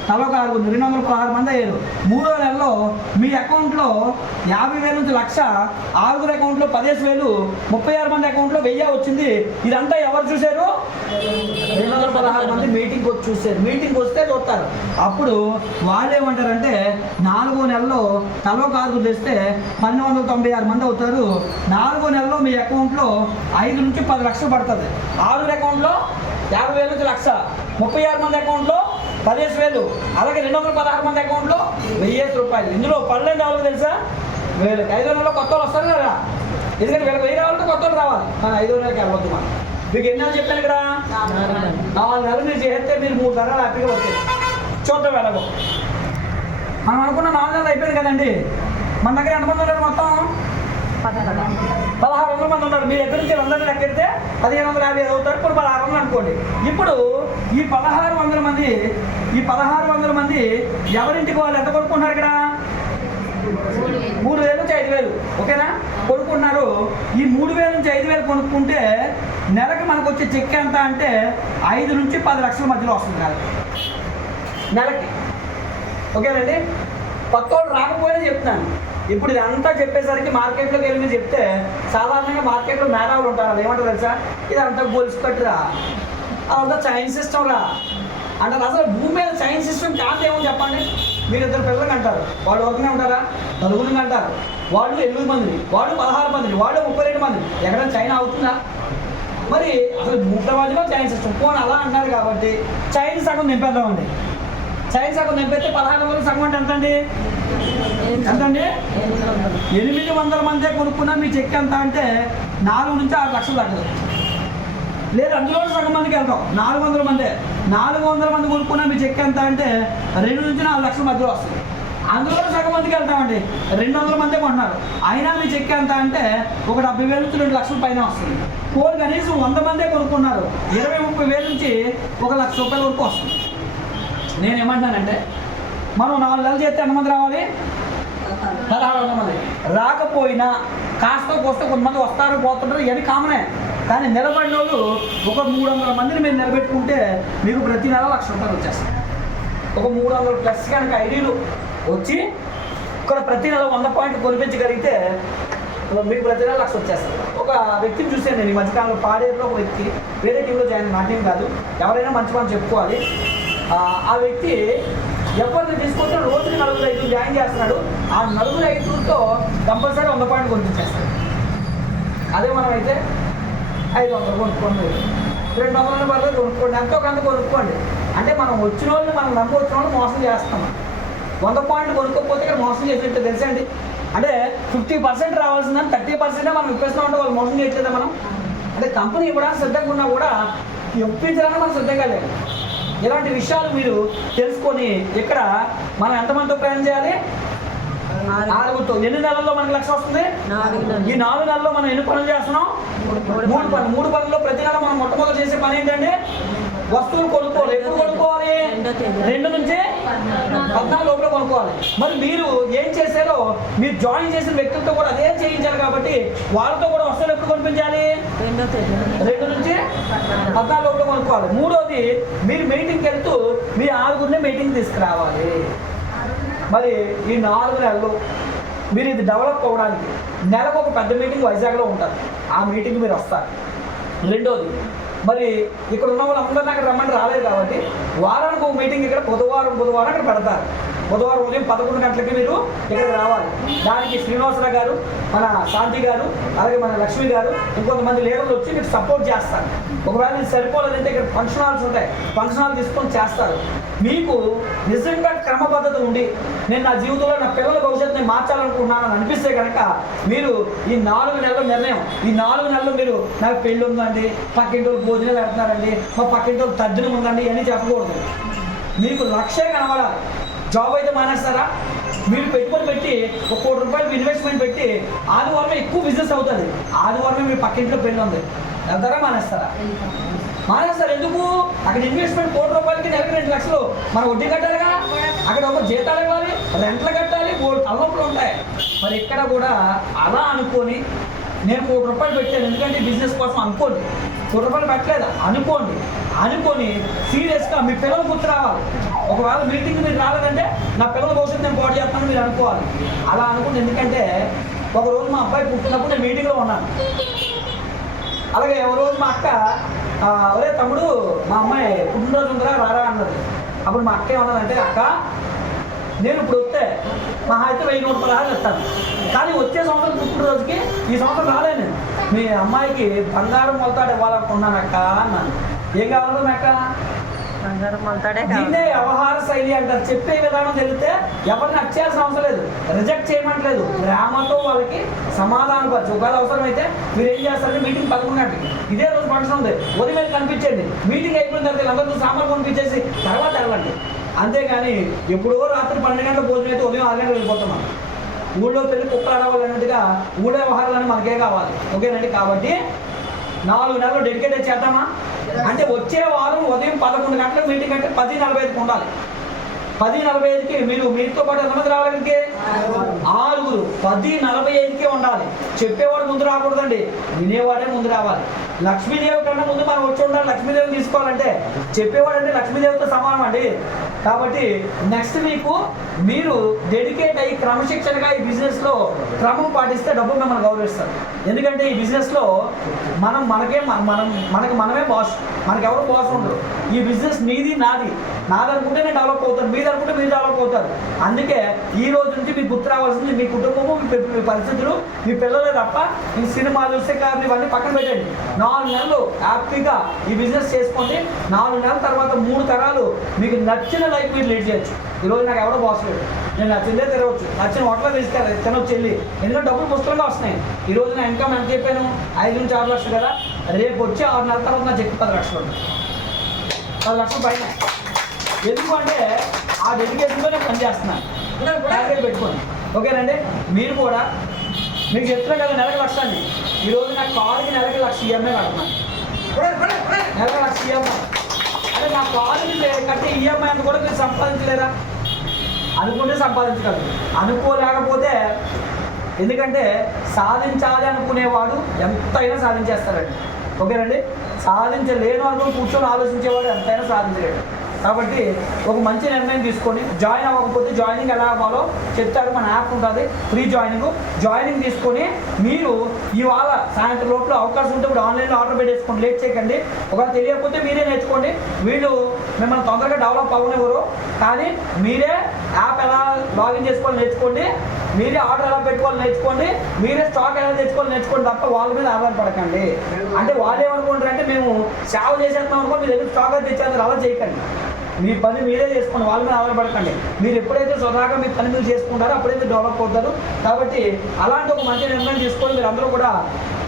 తలో 6, 216 మంది అయ్యారు. 3వ నెలలో మీ అకౌంట్లో 50,000 నుంచి 1,00,000, 6 అకౌంట్లో 15,000, 36 మంది అకౌంట్లో 1000 వచ్చింది. ఇదంతా ఎవరు చూశారు? 216 మంది మీటింగ్ వచ్చి చూశారు. మీటింగ్ వస్తే చూస్తారు. అప్పుడు వాళ్ళు ఏమంటారంటే 4వ నెలలో తలో 6 చేస్తే 1296 మంది అవుతారు. 4వ నెలలో మీ అకౌంట్లో 5 నుంచి 10 లక్షలు పడుతుంది. 6 అకౌంట్లో 50,000 నుంచి 1,00,000, 36 మంది అకౌంట్లో 15,000, అలాగే 216 మంది అకౌంట్లో 1000 రూపాయలు. ఇందులో 12 ఎవరికి తెలుసా? వీళ్ళకి 5వ నెలలో కొత్త వాళ్ళు వస్తారు కదా, ఎందుకంటే వీళ్ళకి 1000 రావాలంటే కొత్త వాళ్ళు రావాలి. మన 5వ నెలకి వెళ్ళొద్దు. మనం మీకు ఎన్ని నెలలు చెప్పాను ఇక్కడ? 4 నెలలు మీరు చేస్తే మీరు 3 నెలలు హ్యాపీగా వచ్చాయి. చూద్దాం వెళ్ళగో. మనం అనుకున్న 4 నెలలు అయిపోయింది కదండి. మన దగ్గర ఎంతమంది ఉన్నారు? మొత్తం 1,600 మంది ఉన్నారు. మీరు ఎక్కడి నుంచి 100 లెక్కెడితే 1,550 అవుతారు. ఇప్పుడు 1,600 అనుకోండి. ఇప్పుడు ఈ 1,600 మంది ఎవరింటికి వాళ్ళు ఎంత కొనుక్కున్నారు? ఇక్కడ 3,000 నుంచి 5,000, ఓకేనా, కొనుక్కుంటున్నారు. ఈ 3,000 నుంచి 5,000 కొనుక్కుంటే నెలకి మనకు వచ్చే చెక్ ఎంత అంటే 5 నుంచి 10 లక్షల మధ్యలో వస్తుంది నెలకి. ఓకేనండి. కొత్త వాళ్ళు రాకపోయినా చెప్తున్నాను. ఇప్పుడు ఇదంతా చెప్పేసరికి మార్కెట్లోకి వెళ్ళి మీరు చెప్తే సాధారణంగా మార్కెట్లో మేధావులు ఉంటారు. వాళ్ళు ఏమంటారు తెలుసా? ఇదంతా గొలుసు కట్టురా, అదంతా చైన్ సిస్టమ్ రా అంటారు. అసలు భూమి మీద చైన్ సిస్టమ్ కాదు ఏమో చెప్పండి. మీరు 2 పిల్లలకి అంటారు, వాళ్ళు ఒకనే ఉంటారా? 4 అంటారు. వాళ్ళు 8 మంది, వాడు 16 మంది, వాడు 32 మంది. ఎక్కడైనా చైన్ అవుతుందా? మరి అసలు భూప్రపంచంలో చైన్ సిస్టమ్ పోనీ అలా అంటారు కాబట్టి చైన్ సగం నింపేద్దామండి. చైన్ సగం నింపేస్తే 16 సగం అంటే ఎంతండి? 800 మందే కొనుక్కున్నా మీ చెక్ ఎంత అంటే 4 నుంచి 6 లక్షలు తగ్గదు. లేదు అందులో సగం మందికి వెళ్తాం, 400 మందే. 400 మంది కొనుక్కున్నా మీ చెక్ ఎంత అంటే 2 నుంచి 4 లక్షల మధ్యలో వస్తుంది. అందులో సగం మందికి వెళ్తామండి, 200 మందే కొంటున్నారు. అయినా మీ చెక్ ఎంత అంటే ఒక 70,000 నుంచి 2 లక్షల పైన వస్తుంది. పోలు కనీసం 100 మందే కొనుక్కున్నారు, 20-30 నుంచి 1,00,000 రూపాయల వరకు వస్తుంది. నేనేమంటానంటే మనం 4 నెలలు చేస్తే ఎంతమంది రావాలి? 1,600 మంది. రాకపోయినా కాస్త కోస్త కొంతమంది వస్తారు పోతుంటారు, ఇవన్నీ కామనే. కానీ నిలబడిన వాళ్ళు ఒక 300 మందిని మీరు నిలబెట్టుకుంటే మీకు ప్రతి నెల 1,00,000 రూపాయలు వచ్చేస్తాయి. ఒక 300 ప్లస్ కనుక ఐడీలు వచ్చి ఇక్కడ ప్రతి నెల 100 పాయింట్లు కొనిపించగలిగితే మీకు ప్రతి నెల 1,00,000 వచ్చేస్తారు. ఒక వ్యక్తిని చూశాను నేను ఈ మధ్యకాలంలో, పాడేరులో ఒక వ్యక్తి, వేరే టీంలో జాయిన్, నా టీం కాదు, ఎవరైనా మంచి పని చెప్పుకోవాలి. ఆ వ్యక్తి ఎవరిని తీసుకుంటే రోజుకి 4-5 జాయిన్ చేస్తున్నాడు. ఆ 4-5తో కంపల్సరీ 100 పాయింట్లు కొనిపించేస్తాడు. అదే మనం అయితే 500 కొనుక్కోండి, 200 పర్లేదు కొనుక్కోండి, ఎంతో కొంత కొనుక్కోండి. అంటే మనం వచ్చిన వాళ్ళు, మనం నమ్మి వచ్చిన వాళ్ళు మోసం చేస్తాం. 100 పాయింట్లు కొనుక్కోకపోతే ఇక్కడ మోసం చేసినట్టు తెలుసండి. అంటే 50% రావాల్సిందని 30% మనం ఇప్పిస్తూ ఉంటే వాళ్ళు మోసం చేయట్లేదా మనం? అంటే కంపెనీ ఇవ్వడానికి సిద్ధంగా ఉన్నా కూడా ఒప్పించడానికి మనం సిద్ధంగా లేదు. ఇలాంటి విషయాలు మీరు తెలుసుకొని ఇక్కడ మనం ఎంతమందితో ప్రయాణం చేయాలి? ఆరుగురితో ఎన్ని నెలల్లో మనకి లక్ష వస్తుంది? 4 నెలలు. ఈ 4 నెలల్లో మనం ఎన్ని పనులు చేస్తున్నాం? 3 పనుల్లో ప్రతి నెల మనం మొట్టమొదటి చేసే పని ఏంటంటే వస్తువులు కొనుక్కోవాలి. ఎప్పుడు కొనుక్కోవాలి? 2 నుంచి 14 లోపల కొనుక్కోవాలి. మరి మీరు ఏం చేశారో మీరు జాయిన్ చేసిన వ్యక్తులతో కూడా అదే చేయించాలి కాబట్టి వాళ్ళతో కూడా వస్తువులు ఎప్పుడు కొనిపించాలి? 2వ తేదీన. 2 నుంచి 14 లోపల కొనుక్కోవాలి. మూడోది మీరు మీటింగ్కి వెళ్తూ మీ 6గురిని మీటింగ్ తీసుకురావాలి. మరి ఈ 4 నెలలు మీరు ఇది డెవలప్ అవ్వడానికి నెలకు ఒక పెద్ద మీటింగ్ వైజాగ్లో ఉంటుంది. ఆ మీటింగ్ మీరు వస్తారు. రెండోది మరి ఇక్కడ ఉన్న వాళ్ళందరినీ అక్కడ రమ్మని రాలేదు కాబట్టి వారానికి ఒక మీటింగ్ ఇక్కడ బుధవారం అక్కడ పెడతారు. బుధవారం ఉదయం 11 గంటలకి మీరు ఇక్కడికి రావాలి. దానికి శ్రీనివాసరావు గారు, మన శాంతి గారు, అలాగే మన లక్ష్మి గారు, ఇంకొంతమంది లీడర్లు వచ్చి మీకు సపోర్ట్ చేస్తారు. ఒకవేళ ఇది సరిపోలేదంటే ఇక్కడ ఫంక్షన్ హాల్స్ ఉంటాయి, ఫంక్షన్ హాల్ తీసుకొని చేస్తారు. మీకు నిజంగా క్రమబద్ధత ఉండి నేను నా జీవితంలో నా పిల్లల భవిష్యత్తుని మార్చాలనుకుంటున్నాను అనిపిస్తే కనుక మీరు ఈ 4 నెలల నిర్ణయం, ఈ 4 నెలలు మీరు నాకు పెళ్ళి ఉందండి, పక్కింటి వాళ్ళు భోజనాలు పెడుతున్నారండి, మా పక్కింటి వాళ్ళు తద్దినం ఉందండి ఇవన్నీ చెప్పకూడదు. మీకు లక్ష్యే కనబడాలి. జాబ్ అయితే మానేస్తారా? మీరు పెట్టుబడి పెట్టి ₹1 కోటి ఇన్వెస్ట్మెంట్ పెట్టి ఆదివారమే ఎక్కువ బిజినెస్ అవుతుంది. ఆదివారమే మీ పక్కింట్లో పెళ్ళి ఉంది, వెళ్తారా? మానేస్తారా? మానేస్తారు. ఎందుకు? అక్కడ ఇన్వెస్ట్మెంట్ ₹1 కోటికి నెలకు 2 లక్షలు మనం వడ్డీ కట్టాలిగా, అక్కడ ఒక జీతాలు ఇవ్వాలి, రెంట్లు కట్టాలి, 3 తలనొప్పులు ఉంటాయి. మరి ఇక్కడ కూడా అలా అనుకొని నేను ₹1 కోటి పెట్టాను ఎందుకంటే బిజినెస్ కోసం అనుకోండి. ₹1 కోటి పెట్టలేదా? అనుకొని సీరియస్గా మీ పిల్లలు గుర్తు రావాలి. ఒకవేళ మీటింగ్ మీరు రాలేదంటే నా పిల్లల భవిష్యత్తు నేను పాటు చేస్తానని మీరు అనుకోవాలి. అలా అనుకుంటే ఎందుకంటే ఒకరోజు మా అబ్బాయి పుట్టినప్పుడు నేను మీటింగ్లో ఉన్నాను. అలాగే ఒక రోజు మా అక్క ఒరే తమ్ముడు మా అమ్మాయి పుట్టినరోజు ఉందిరా రారా అన్నది. అప్పుడు మా అక్క ఏమన్నదంటే అక్క నేను ఇప్పుడు వస్తే మా అయితే ₹1000 ఇస్తాను, కానీ వచ్చే సంవత్సరం పుట్టినరోజుకి ఈ సంవత్సరం రాలేను, మీ అమ్మాయికి బంగారం మొలతాడు ఇవ్వాలనుకున్నాను అక్క అన్నాను. ఏం కావాలన్నా అక్క? బంగారం మొలతాడే దీన్నే వ్యవహార శైలి అంటారు. చెప్పే విధానం తెలిస్తే ఎవరిని నచ్చేయాల్సిన అవసరం లేదు, రిజెక్ట్ చేయమంటలేదు. ప్రేమతో వాళ్ళకి సమాధానం పరచు. ఒకవేళ అవసరం అయితే మీరు ఏం చేస్తారంటే మీటింగ్ 11 గంటలకి ఇదే రోజు ఫంక్షన్ ఉంది, ఉదయం కనిపించండి. మీటింగ్ అయిపోయిన తర్వాత అందరితో సామాన్ పంపించేసి తర్వాత వెళ్ళండి. అంతేగాని ఎప్పుడో రాత్రి 12 గంటల భోజనం అయితే ఉదయం 6 గంటలకు వెళ్ళిపోతున్నాం. ఊళ్ళో పెళ్లి కుక్కలు ఆడవాలి అన్నట్టుగా ఊళ్ళో వ్యవహారాలని మనకే కావాలి. ఓకేనండి? కాబట్టి 4 నెలలు డెడికేట్ చేద్దామా? అంటే వచ్చే వారం ఉదయం 11 గంటలకు మీటింగ్ అంటే 10:45కి ఉండాలి. 10:45కి మీరు మీతో పాటు ఎంతమంది రావాలి? 6గురు. 10:45కే ఉండాలి. చెప్పేవాడు ముందు రాకూడదండి, వినేవాడే ముందు రావాలి. లక్ష్మీదేవి కన్నా ముందు మనం వచ్చి ఉండాలి. లక్ష్మీదేవిని తీసుకోవాలంటే చెప్పేవాడు అంటే లక్ష్మీదేవితో సమానం అండి. కాబట్టి నెక్స్ట్ వీక్ మీరు డెడికేట్ అయ్యి క్రమశిక్షణగా ఈ బిజినెస్లో క్రమం పాటిస్తే డబ్బు మిమ్మల్ని గౌరవిస్తారు. ఎందుకంటే ఈ బిజినెస్లో మనమే బాస్, మనకెవరు బాస్ ఉండరు. ఈ బిజినెస్ మీది నాదనుకుంటే నేను డెవలప్ అవుతాను, మీది అనుకుంటే మీరు డెవలప్ అవుతారు. అందుకే ఈ రోజు నుంచి మీకు గుర్తు రావాల్సింది మీ కుటుంబము, మీ పరిస్థితులు, మీ పిల్లలే తప్ప ఈ సినిమాలు, షికార్లు ఇవన్నీ పక్కన పెట్టండి. 4 నెలలు హ్యాపీగా ఈ బిజినెస్ చేసుకోండి. 4 నెలల తర్వాత 3 తరాలు మీకు నచ్చిన లైఫ్ మీరు లీడ్ చేయొచ్చు. ఈరోజు నాకు ఎవడో బాస్ లేదు, నేను నచ్చిందే తిరగవచ్చు, నచ్చిన హోటల్లో తీసుకెళ్ళి తినొచ్చు వెళ్ళి, ఎందుకంటే డబ్బులు పుస్తకంగా వస్తున్నాయి. ఈరోజు నా ఇన్కమ్ ఎంత చెప్పాను? 5 నుంచి 6 లక్షలు కదా. రేపు వచ్చి 6 నెలల తర్వాత నా చెక్ 10 లక్షలు ఉంటుంది, 10 లక్షల పైన. ఎందుకు అంటే ఆ డెడికేషన్తో నేను పనిచేస్తున్నాను. టార్గెట్ పెట్టుకోండి. ఓకేనండి? మీరు కూడా మీకు చెప్తున్నా కదా నెలకు 1 లక్ష. ఈరోజు నా కారుకి నెలకి 1 లక్ష ఈఎంఐ కడుతున్నాను. నెలకు 1 లక్ష ఈఎంఐ అంటే నా కారుకి కట్టే ఈఎంఐ అని కూడా మీరు సంపాదించలేరా? అనుకుంటే సంపాదించగలరు, అనుకోలేకపోతే ఎందుకంటే సాధించాలి అనుకునేవాడు ఎంతైనా సాధించేస్తారండి. ఓకేనండి? సాధించలేను అనుకుని కూర్చొని ఆలోచించేవాడు ఎంతైనా సాధించలేడు. కాబట్టి ఒక మంచి నిర్ణయం తీసుకొని జాయిన్ అవ్వకపోతే జాయినింగ్ ఎలా అవ్వాలో చెప్తారు. మన యాప్ ఉంటుంది, ఫ్రీ జాయినింగ్ తీసుకొని మీరు ఇవాళ సాయంత్రం లోపల అవకాశం ఉంటే ఇప్పుడు ఆన్లైన్లో ఆర్డర్ పెట్టేసుకోండి. లేట్ చేయకండి. ఒకవేళ తెలియకపోతే మీరే నేర్చుకోండి. వీళ్ళు మిమ్మల్ని తొందరగా డెవలప్ అవ్వనివ్వరు, కానీ మీరే యాప్ ఎలా లాగిన్ చేసుకోవాలి నేర్చుకోండి, మీరే ఆర్డర్ ఎలా పెట్టుకోవాలి నేర్చుకోండి, మీరే స్టాక్ ఎలా తెచ్చుకోవాలి నేర్చుకోండి తప్ప వాళ్ళ మీద ఆధారపడకండి. అంటే వాళ్ళు ఏమనుకుంటారు అంటే మేము సేవ చేసేస్తాం అనుకో మీ దగ్గర స్టాక్ తెచ్చేస్తారు, అలా చేయకండి. మీ పని మీరే చేసుకోండి, వాళ్ళ మీద ఆధారపడకండి. మీరు ఎప్పుడైతే స్వతహాగా మీ పని మీరు చేసుకుంటారో అప్పుడైతే డెవలప్ అవుతారు. కాబట్టి అలాంటి ఒక మంచి నిర్ణయం తీసుకొని మీరు అందరూ కూడా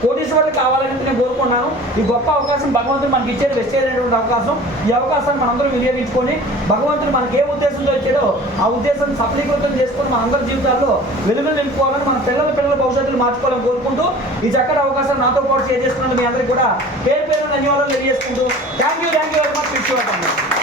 కోటీశ్వరులు కావాలని నేను కోరుకున్నాను. ఈ గొప్ప అవకాశం భగవంతుడు మనకి ఇచ్చేది వెస్టేజ్ అనేటువంటి అవకాశం. ఈ అవకాశాన్ని మనందరూ వినియోగించుకొని భగవంతుడు మనకి ఏ ఉద్దేశంతో ఇచ్చాడో ఆ ఉద్దేశాన్ని సఫలీకృతం చేసుకొని మనందరి జీవితాల్లో వెలుగులు నింపుకోవాలని, మన పిల్లల భవిష్యత్తులు మార్చుకోవాలని కోరుకుంటూ ఈ చక్కటి అవకాశాన్ని నాతో పాటు షేర్ చేసుకున్నందుకు మీ అందరికీ కూడా పేరు ధన్యవాదాలు తెలియజేసుకుంటూ థ్యాంక్ యూ వెరీ మచ్.